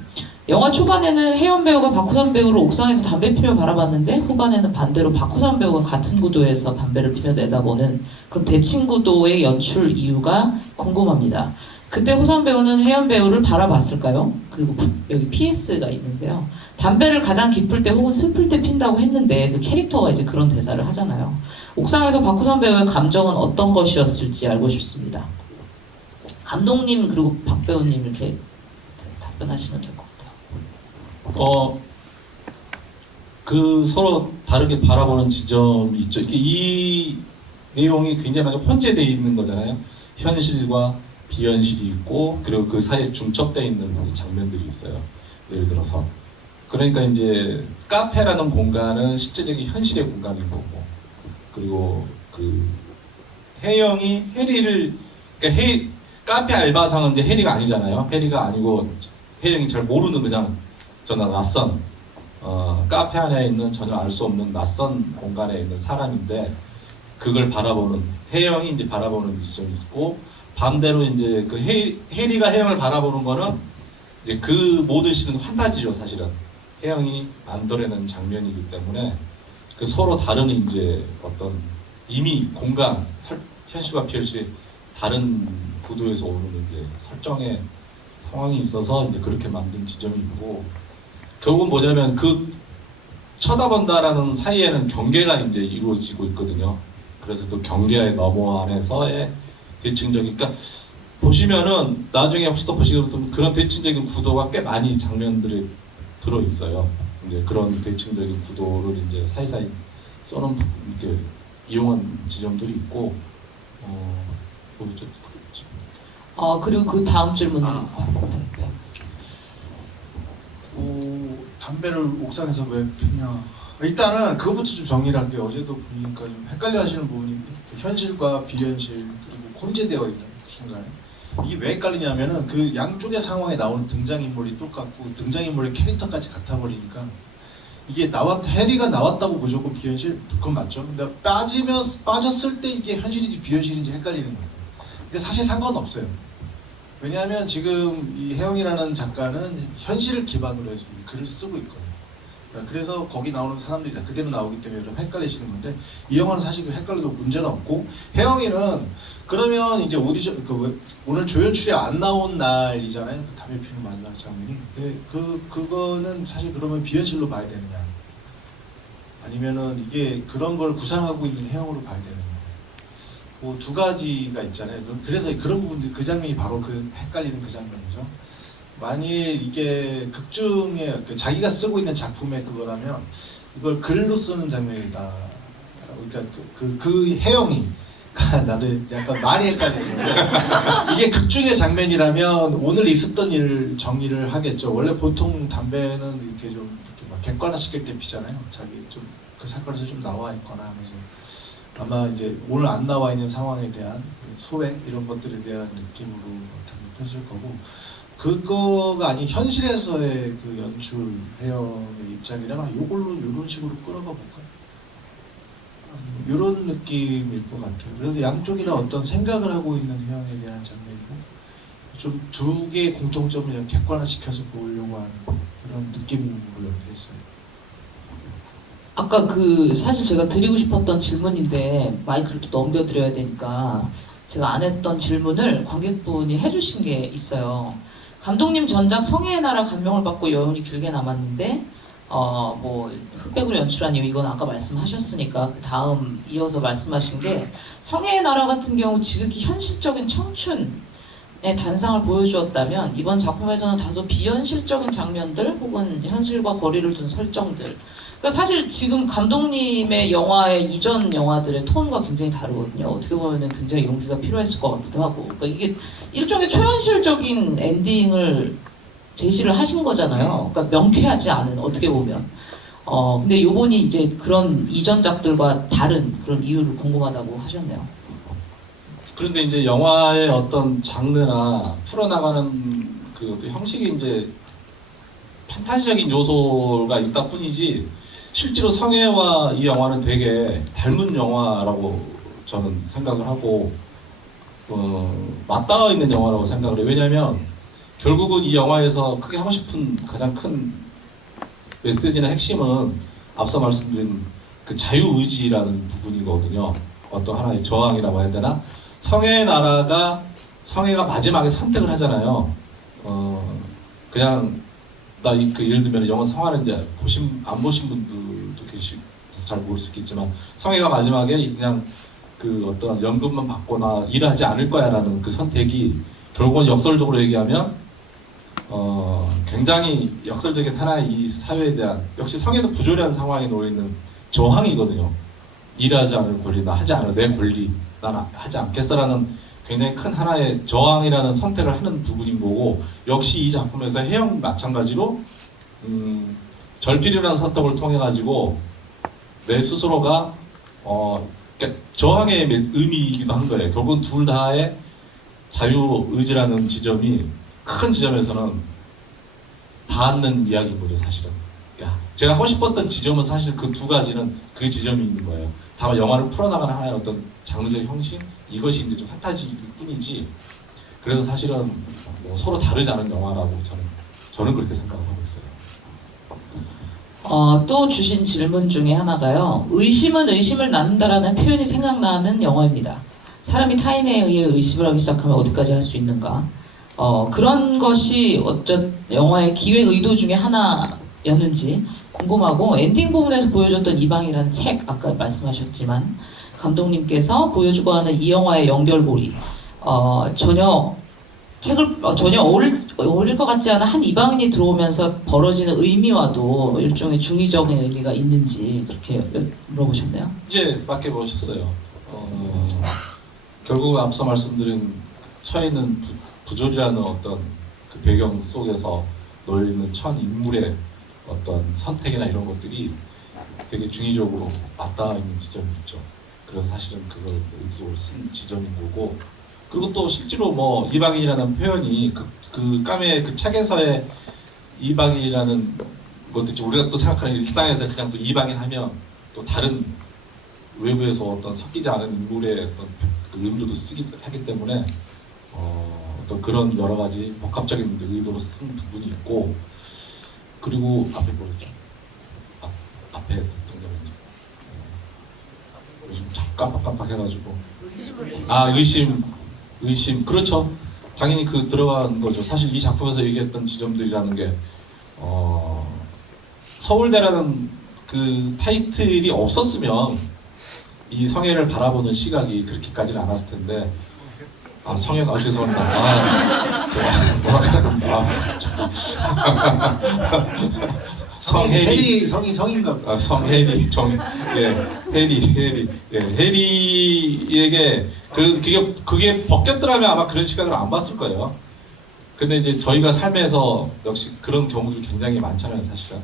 영화 초반에는 혜연 배우가 박호선 배우를 옥상에서 담배 피며 바라봤는데 후반에는 반대로 박호선 배우가 같은 구도에서 담배를 피며 내다보는 그런 대칭 구도의 연출 이유가 궁금합니다. 그때 호선 배우는 혜연 배우를 바라봤을까요? 그리고 여기 PS가 있는데요. 담배를 가장 기쁠 때 혹은 슬플 때 핀다고 했는데 그 캐릭터가 이제 그런 대사를 하잖아요. 옥상에서 박호선 배우의 감정은 어떤 것이었을지 알고 싶습니다. 감독님 그리고 박 배우님 이렇게 답변하시면 될 것 같아요. 그 서로 다르게 바라보는 지점이 있죠. 이 내용이 굉장히 많이 혼재되어 있는 거잖아요. 현실과 비현실이 있고, 그리고 그 사이에 중첩되어 있는 장면들이 있어요. 예를 들어서. 그러니까 이제 카페라는 공간은 실제적인 현실의 공간인 거고, 그리고 그 혜영이 해리를, 그러니까 카페 알바상은 이제 해리가 아니잖아요. 해리가 아니고 혜영이 잘 모르는 그냥 낯선 카페 안에 있는 전혀 알 수 없는 낯선 공간에 있는 사람인데, 그걸 바라보는 혜영이 이제 바라보는 지점이 있고, 반대로 이제 그 해리가 혜영을 바라보는 거는 이제 그 모든 시는 판타지죠. 사실은 혜영이 만들어내는 장면이기 때문에 그 서로 다른 이제 어떤 이미 공간 현실과 비현실이 다른 구도에서 오는 이제 설정의 상황이 있어서 이제 그렇게 만든 지점이 있고, 결국은 뭐냐면 그 쳐다본다라는 사이에는 경계가 이제 이루어지고 있거든요. 그래서 그 경계의 너머 안에서의 대칭적인, 그러니까 보시면은 나중에 혹시 또 보시게 되면 그런 대칭적인 구도가 꽤 많이 장면들이 들어 있어요. 이제 그런 대칭적인 구도를 이제 사이사이 써놓은 이렇게 이용한 지점들이 있고, 뭐죠? 그리고 그 다음 질문은 네. 담배를 옥상에서 왜 피냐? 일단은 그거부터 좀 정리를 할게요. 어제도 보니까 좀 헷갈려 하시는 부분이 현실과 비현실 그리고 혼재되어 있는 그 순간에 이게 왜 헷갈리냐면은 그 양쪽의 상황에 나오는 등장인물이 똑같고 등장인물의 캐릭터까지 같아 버리니까 이게 해리가 나왔다고 무조건 비현실? 그건 맞죠. 근데 빠졌을 때 이게 현실인지 비현실인지 헷갈리는 거예요. 근데 사실 상관없어요. 왜냐하면 지금 이 혜영이라는 작가는 현실을 기반으로 해서 이 글을 쓰고 있거든요. 그래서 거기 나오는 사람들이 다 그대로 나오기 때문에 좀 헷갈리시는 건데 이 영화는 사실 그 헷갈려도 문제는 없고 혜영이는 그러면 이제 오디션 오늘 조연출이 안 나온 날이잖아요. 그 담배 피는 마지막 장면이. 그거는 사실 그러면 비현실로 봐야 되느냐 아니면은 이게 그런 걸 구상하고 있는 혜영으로 봐야 되느냐 그 두 가지가 있잖아요. 그래서 그런 부분들 그 장면이 바로 그 헷갈리는 그 장면이죠. 만일 이게 극중에 자기가 쓰고 있는 작품의 그거라면 이걸 글로 쓰는 장면이다. 그러니까 그 혜영이 나도 약간 말이 헷갈리네요. 이게 극중의 장면이라면 오늘 있었던 일 정리를 하겠죠. 원래 보통 담배는 이렇게 좀 이렇게 막 객관화시킬 피잖아요. 자기 좀 그 사건에서 좀 나와 있거나 하면서 아마 이제 오늘 안 나와 있는 상황에 대한 소외 이런 것들에 대한 느낌으로 답했을 거고. 그거가 아닌 현실에서의 그 연출 혜영의 입장이라면 요걸로 이런 식으로 끌어가 볼까? 이런 느낌일 것 같아요. 그래서 양쪽이 다 어떤 생각을 하고 있는 혜영에 대한 장면이고 좀 두 개의 공통점을 그냥 객관화시켜서 보려고 하는 그런 느낌으로 연기했어요. 아까 사실 제가 드리고 싶었던 질문인데 마이크를 또 넘겨드려야 되니까 제가 안 했던 질문을 관객분이 해주신 게 있어요. 감독님 전작 성애의 나라 감명을 받고 여운이 길게 남았는데 뭐 흑백으로 연출한 이유 이건 아까 말씀하셨으니까 그 다음 이어서 말씀하신 게 성애의 나라 같은 경우 지극히 현실적인 청춘의 단상을 보여주었다면 이번 작품에서는 다소 비현실적인 장면들 혹은 현실과 거리를 둔 설정들 그러니까 사실 지금 감독님의 영화의 이전 영화들의 톤과 굉장히 다르거든요. 어떻게 보면 굉장히 용기가 필요했을 것 같기도 하고 그러니까 이게 일종의 초현실적인 엔딩을 제시를 하신 거잖아요. 그러니까 명쾌하지 않은 어떻게 보면 근데 요번이 이제 그런 이전작들과 다른 그런 이유를 궁금하다고 하셨네요. 그런데 이제 영화의 어떤 장르나 풀어나가는 그 어떤 형식이 이제 판타지적인 요소가 있다 뿐이지 실제로 성애와 이 영화는 되게 닮은 영화라고 저는 생각을 하고 맞닿아 있는 영화라고 생각을 해요. 왜냐하면 결국은 이 영화에서 크게 하고 싶은 가장 큰 메시지나 핵심은 앞서 말씀드린 그 자유의지라는 부분이거든요. 어떤 하나의 저항이라고 해야 되나? 성애의 나라가 성애가 마지막에 선택을 하잖아요. 그냥 예를 들면 영화 성화는 이제 안 보신 분들도 계시서 잘 모를 수 있겠지만 성애가 마지막에 그냥 그 어떤 연금만 받거나 일하지 않을 거야라는 그 선택이 결국은 역설적으로 얘기하면 굉장히 역설적인 하나의 이 사회에 대한 역시 성애도 부조리한 상황에 놓여 있는 저항이거든요. 일하지 않을 권리, 나 하지 않을 내 권리, 나는 하지 않겠어라는 굉장히 큰 하나의 저항이라는 선택을 하는 부분인 거고 역시 이 작품에서 혜영 마찬가지로 절필이라는 선택을 통해 가지고 내 스스로가 저항의 의미이기도 한 거예요. 결국은 둘 다의 자유의지라는 지점이 큰 지점에서는 닿는 이야기인 거죠, 사실은. 제가 하고 싶었던 지점은 사실 그 두 가지는 그 지점이 있는 거예요. 다만 영화를 풀어나가는 하나의 어떤 장르적 형식 이것이 이제 좀 판타지일 뿐이지. 그래서 사실은 뭐 서로 다르지 않은 영화라고 저는 그렇게 생각을 하고 있어요. 또 주신 질문 중에 하나가요. 의심은 의심을 낳는다라는 표현이 생각나는 영화입니다. 사람이 타인에 의해 의심을 하기 시작하면 어디까지 할 수 있는가? 그런 것이 영화의 기획 의도 중에 하나였는지 궁금하고 엔딩 부분에서 보여줬던 이방이라는 책 아까 말씀하셨지만 감독님께서 보여주고 하는 이 영화의 연결고리 전혀 책을 전혀 어울릴 것 같지 않은 한 이방인이 들어오면서 벌어지는 의미와도 일종의 중의적인 의미가 있는지 그렇게 물어보셨네요. 예, 맞게 보셨어요. 결국 앞서 말씀드린 처있는 부조리라는 어떤 그 배경 속에서 놓여있는 첫 인물의 어떤 선택이나 이런 것들이 되게 중의적으로 맞닿아 있는 지점이 있죠. 그래서 사실은 그걸 의도적으로 쓴 지점인 거고, 그리고 또 실제로 뭐 이방인이라는 표현이 그 까메의 그 책에서의 이방인이라는 것도 이제 우리가 또 생각하는 일상에서 그냥 또 이방인 하면 또 다른 외부에서 어떤 섞이지 않은 인물의 어떤 그 의미로도 쓰기 하기 때문에 어떤 그런 여러 가지 복합적인 의도로 쓴 부분이 있고, 그리고 앞에 보였죠. 앞에 등장했죠. 요즘 깜빡깜빡해가지고 의심 그렇죠. 당연히 그 들어간 거죠. 사실 이 작품에서 얘기했던 지점들이라는 게 서울대라는 그 타이틀이 없었으면 이 성애를 바라보는 시각이 그렇게까지는 않았을 텐데, 성애가 죄송합니다. 제가 뭐라 그랬나. 해리 성인가 보다. 성해리 해리에게 그게 벗겼더라면 아마 그런 시각을 안 봤을 거예요. 근데 이제 저희가 삶에서 역시 그런 경우들이 굉장히 많잖아요, 사실은.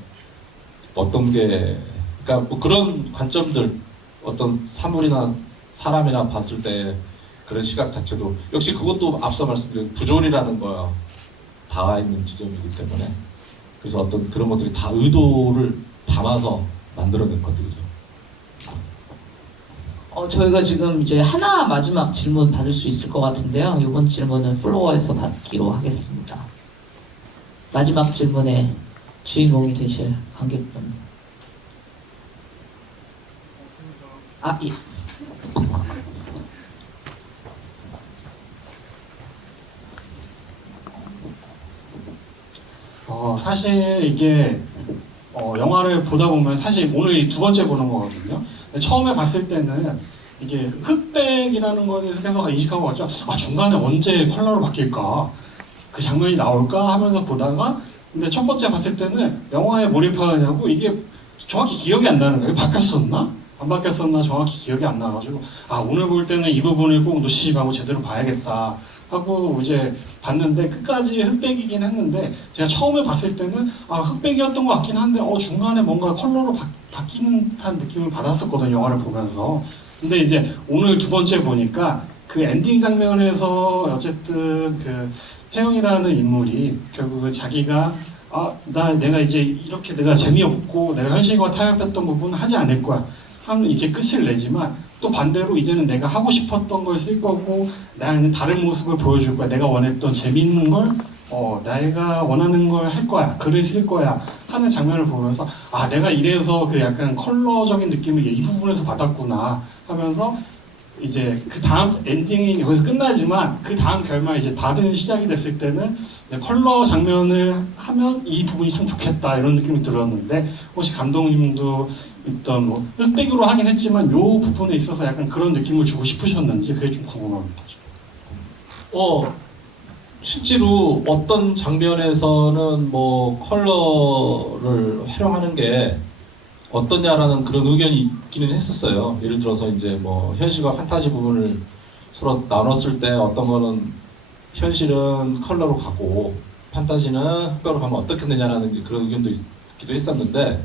어떤 게 그러니까 뭐 그런 관점들, 어떤 사물이나 사람이나 봤을 때 그런 시각 자체도 역시 그것도 앞서 말씀드린 부조리라는 거야 닿아 있는 지점이기 때문에, 그래서 어떤 그런 것들이 다 의도를 담아서 만들어낸 것들이죠. 저희가 지금 이제 하나 마지막 질문 받을 수 있을 것 같은데요. 이번 질문은 플로어에서 받기로 하겠습니다. 마지막 질문의 주인공이 되실 관객분. 예. 사실 이게 영화를 보다 보면 사실 오늘 두 번째 보는 거거든요. 처음에 봤을 때는 이게 흑백이라는 거에 대해서 계속 인식한 것 같죠. 중간에 언제 컬러로 바뀔까? 그 장면이 나올까? 하면서 보다가 근데 첫 번째 봤을 때는 영화에 몰입하느냐고 이게 정확히 기억이 안 나는 거예요. 바뀌었었나? 안 바뀌었었나? 정확히 기억이 안 나가지고 오늘 볼 때는 이 부분을 꼭 놓치지 말고 제대로 봐야겠다 하고 이제 봤는데 끝까지 흑백이긴 했는데 제가 처음에 봤을 때는 흑백이었던 것 같긴 한데 중간에 뭔가 컬러로 바뀌는 듯한 느낌을 받았었거든요, 영화를 보면서. 근데 이제 오늘 두 번째 보니까 그 엔딩 장면에서 어쨌든 그 혜영이라는 인물이 결국 자기가 내가 이제 이렇게 내가 재미없고 내가 현실과 타협했던 부분은 하지 않을 거야 하면 이렇게 끝을 내지만, 또 반대로 이제는 내가 하고 싶었던 걸 쓸 거고 나는 다른 모습을 보여줄 거야. 내가 원했던 재밌는 걸 내가 원하는 걸 할 거야. 글을 쓸 거야 하는 장면을 보면서 내가 이래서 그 약간 컬러적인 느낌을 이 부분에서 받았구나 하면서 이제 그 다음 엔딩이 여기서 끝나지만 그 다음 결말이 이제 다른 시작이 됐을 때는 컬러 장면을 하면 이 부분이 참 좋겠다 이런 느낌이 들었는데, 혹시 감독님도 일단 뭐 흑백으로 하긴 했지만 요 부분에 있어서 약간 그런 느낌을 주고 싶으셨는지 그게 좀 궁금합니다. 실제로 어떤 장면에서는 뭐 컬러를 활용하는 게 어떠냐라는 그런 의견이 있기는 했었어요. 예를 들어서 이제 뭐 현실과 판타지 부분을 서로 나눴을 때 어떤 거는 현실은 컬러로 가고 판타지는 흑백으로 가면 어떻겠느냐라는 그런 의견도 있기도 했었는데,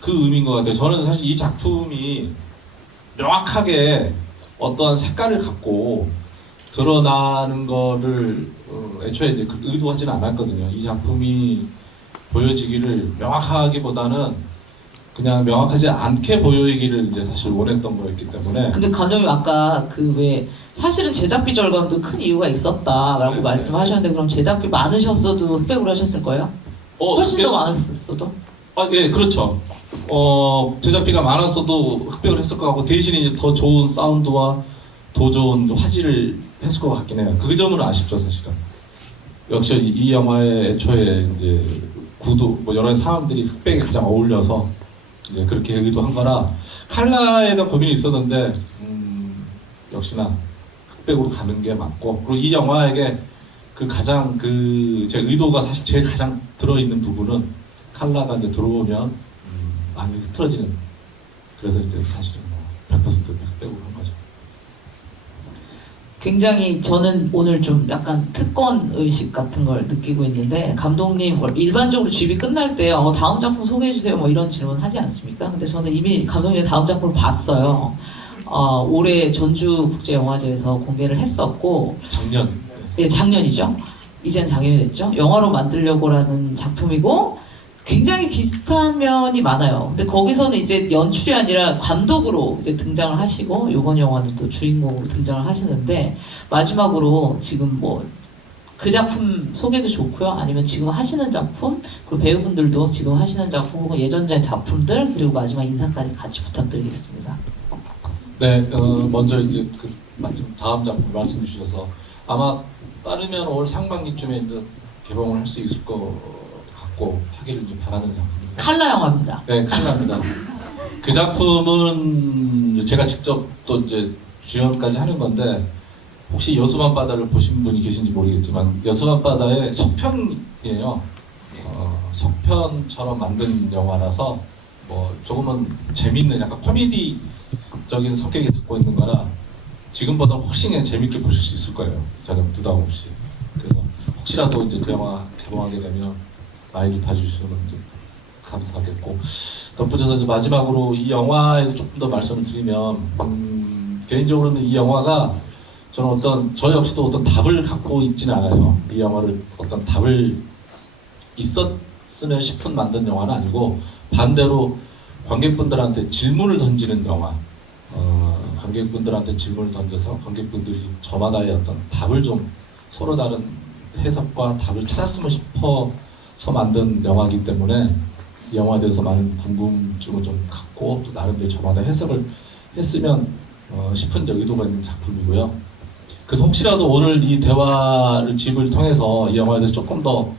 그 의미인 것 같아요. 저는 사실 이 작품이 명확하게 어떠한 색깔을 갖고 드러나는 거를 애초에 이제 의도하지는 않았거든요. 이 작품이 보여지기를 명확하기보다는 그냥 명확하지 않게 보여지기를 이제 사실 원했던 거였기 때문에. 근데 감독님 아까 사실은 제작비 절감도 큰 이유가 있었다라고 네, 말씀하셨는데, 그럼 제작비 많으셨어도 흑백으로 하셨을 거예요? 훨씬 더 많았어도? 예, 그렇죠. 제작비가 많았어도 흑백을 했을 것 같고, 대신에 이제 더 좋은 사운드와 더 좋은 화질을 했을 것 같긴 해요. 그 점은 아쉽죠, 사실은. 역시 이 영화의 애초에 이제 구도, 뭐 여러 사람들이 흑백에 가장 어울려서 이제 그렇게 의도한 거라, 칼라에 대한 고민이 있었는데, 역시나 흑백으로 가는 게 맞고, 그리고 이 영화에게 그 가장 제 의도가 사실 제일 가장 들어있는 부분은 칼라가 이제 들어오면 많이 흐트러지는, 그래서 이제 사실은 뭐 100% 흑백으로 한 거죠. 굉장히 저는 오늘 좀 약간 특권 의식 같은 걸 느끼고 있는데, 감독님 일반적으로 쥐비 끝날 때 다음 작품 소개해 주세요 뭐 이런 질문 하지 않습니까? 근데 저는 이미 감독님의 다음 작품을 봤어요. 올해 전주국제영화제에서 공개를 했었고, 작년. 예, 작년이죠. 이젠 작년이 됐죠. 영화로 만들려고라는 작품이고 굉장히 비슷한 면이 많아요. 근데 거기서는 이제 연출이 아니라 감독으로 이제 등장을 하시고, 이번 영화는 또 주인공으로 등장을 하시는데, 마지막으로 지금 뭐 그 작품 소개도 좋고요. 아니면 지금 하시는 작품, 그리고 배우분들도 지금 하시는 작품 혹은 예전의 작품들, 그리고 마지막 인사까지 같이 부탁드리겠습니다. 네, 먼저 이제 마침 다음 작품 말씀해 주셔서 아마 빠르면 올 상반기쯤에 이제 개봉을 할 수 있을 것 같고 하기를 좀 바라는 작품입니다. 칼라 영화입니다. 네, 칼라입니다. 그 작품은 제가 직접 또 이제 주연까지 하는 건데, 혹시 여수만 바다를 보신 분이 계신지 모르겠지만 여수만 바다의 속편이에요. 속편처럼 만든 영화라서 뭐 조금은 재밌는 약간 코미디적인 성격이 갖고 있는 거라 지금보다 훨씬 그냥 재밌게 보실 수 있을 거예요. 전혀 부담 없이. 그래서 혹시라도 이제 그 영화 개봉하게 되면 많이 봐주시면 좀 감사하겠고, 덧붙여서 이제 마지막으로 이 영화에서 조금 더 말씀을 드리면, 개인적으로는 이 영화가 저는 저 역시도 어떤 답을 갖고 있지는 않아요. 이 영화를 어떤 답을 있었으면 싶은 만든 영화는 아니고, 반대로 관객분들한테 질문을 던지는 영화. 관객분들한테 질문을 던져서 관객분들이 저마다의 어떤 답을 좀, 서로 다른 해석과 답을 찾았으면 싶어서 만든 영화이기 때문에 이 영화에 대해서 많은 궁금증을 좀 갖고 또 나름대로 저마다 해석을 했으면 싶은 의도가 있는 작품이고요. 그래서 혹시라도 오늘 이 대화를 집을 통해서 이 영화에 대해서 조금 더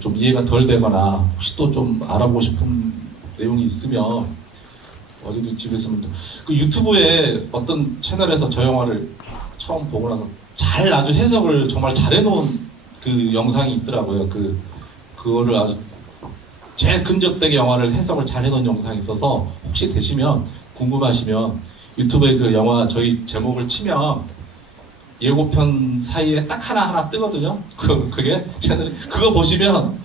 좀 이해가 덜 되거나 혹시 또 좀 알아보고 싶은 내용이 있으면 어디도 집에 있으면 그 유튜브에 어떤 채널에서 저 영화를 처음 보고 나서 잘 아주 해석을 정말 잘 해놓은 그 영상이 있더라고요. 그거를 아주 제일 근접되게 영화를 해석을 잘 해놓은 영상이 있어서 혹시 되시면 궁금하시면 유튜브에 그 영화 저희 제목을 치면 예고편 사이에 딱 하나 뜨거든요. 그게 채널이, 그거 보시면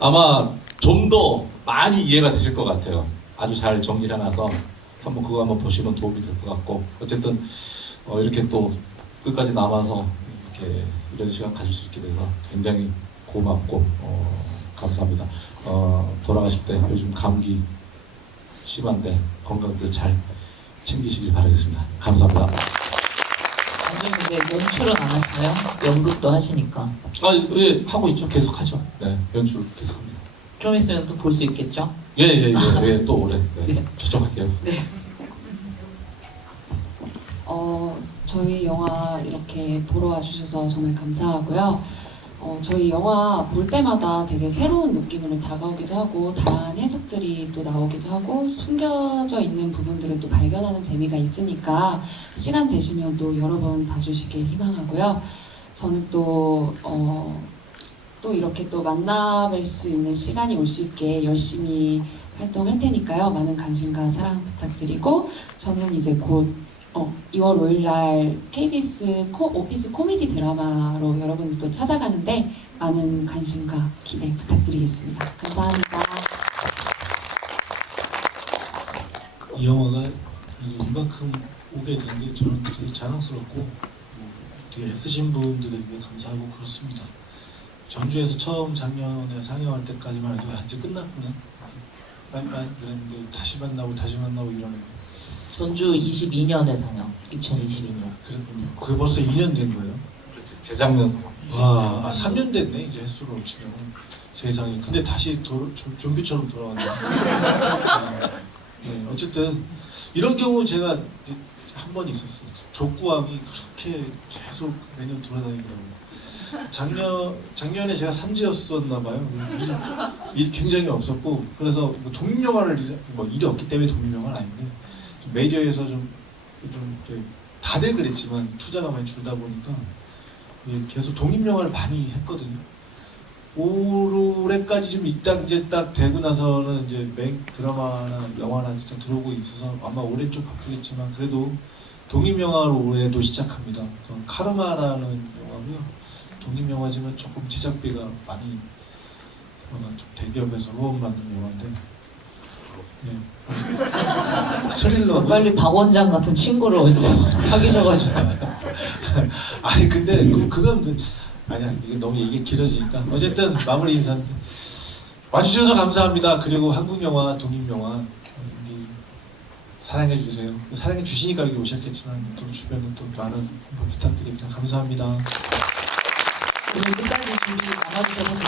아마 좀 더 많이 이해가 되실 것 같아요. 아주 잘 정리를 해놔서 그거 한번 보시면 도움이 될 것 같고, 어쨌든 이렇게 또 끝까지 남아서 이렇게 이런 시간 가질 수 있게 돼서 굉장히 고맙고 감사합니다. 돌아가실 때 요즘 감기 심한데 건강들 잘 챙기시길 바라겠습니다. 감사합니다. 감독님 이제 연출은 안 하시나요? 연극도 하시니까. 예, 하고 있죠. 계속 하죠. 네, 연출 계속 합니다. 좀 있으면 또 볼 수 있겠죠? 예, 또 올해. 네, 네. 초청할게요. 저희 영화 이렇게 보러 와주셔서 정말 감사하고요. 저희 영화 볼 때마다 되게 새로운 느낌으로 다가오기도 하고, 다양한 해석들이 또 나오기도 하고, 숨겨져 있는 부분들을 또 발견하는 재미가 있으니까 시간 되시면 또 여러 번 봐주시길 희망하고요. 저는 또 이렇게 또 만나뵐 수 있는 시간이 올 수 있게 열심히 활동할 테니까요. 많은 관심과 사랑 부탁드리고, 저는 이제 곧 2월 5일 날 KBS 오피스 코미디 드라마로 여러분들 또 찾아가는데 많은 관심과 기대 부탁드리겠습니다. 감사합니다. 이 영화가 이만큼 오게 된 게 저는 되게 자랑스럽고 되게 애쓰신 분들에게 감사하고 그렇습니다. 전주에서 처음 작년에 상영할 때까지만 해도 이제 끝났구나, 빨리빨리 그랬는데 다시 만나고 이러면 전주 22년에 상영. 2022년. 그랬군요. 그게 벌써 2년 된 거예요? 그렇지, 재작년. 와, 3년 됐네 이제 횟수로 치면. 세상에. 근데 다시 좀비처럼 돌아왔네. 네, 어쨌든 이런 경우 제가 한 번 있었어요. 족구왕이 그렇게 계속 매년 돌아다니더라고요. 작년에 제가 삼지였었나 봐요. 일이 굉장히 없었고, 그래서 뭐 독립영화를 일이 없기 때문에 독립영화는 아닌데, 메이저에서 좀 이렇게 다들 그랬지만 투자가 많이 줄다 보니까 계속 독립영화를 많이 했거든요. 올해까지 좀 이제 딱 되고 나서는 이제 드라마나 영화나 진짜 들어오고 있어서 아마 올해 좀 바쁘겠지만 그래도 독립영화로 올해도 시작합니다. 카르마라는 영화고요. 독립영화지만 조금 제작비가 많이 들어간 좀 대기업에서 후원 받는 영화인데 스릴러. 빨리 박 원장 같은 친구를 어디서 사귀셔가지고. 아니 근데 그건 아니야. 이게 너무 얘기 길어지니까 어쨌든 마무리 인사. 와주셔서 감사합니다. 그리고 한국 영화, 독립 영화 사랑해 주세요. 사랑해 주시니까 여기 오셨겠지만 또 주변에 또 많은 부탁드립니다. 감사합니다. 오늘 끝까지 둘이 남아주셔서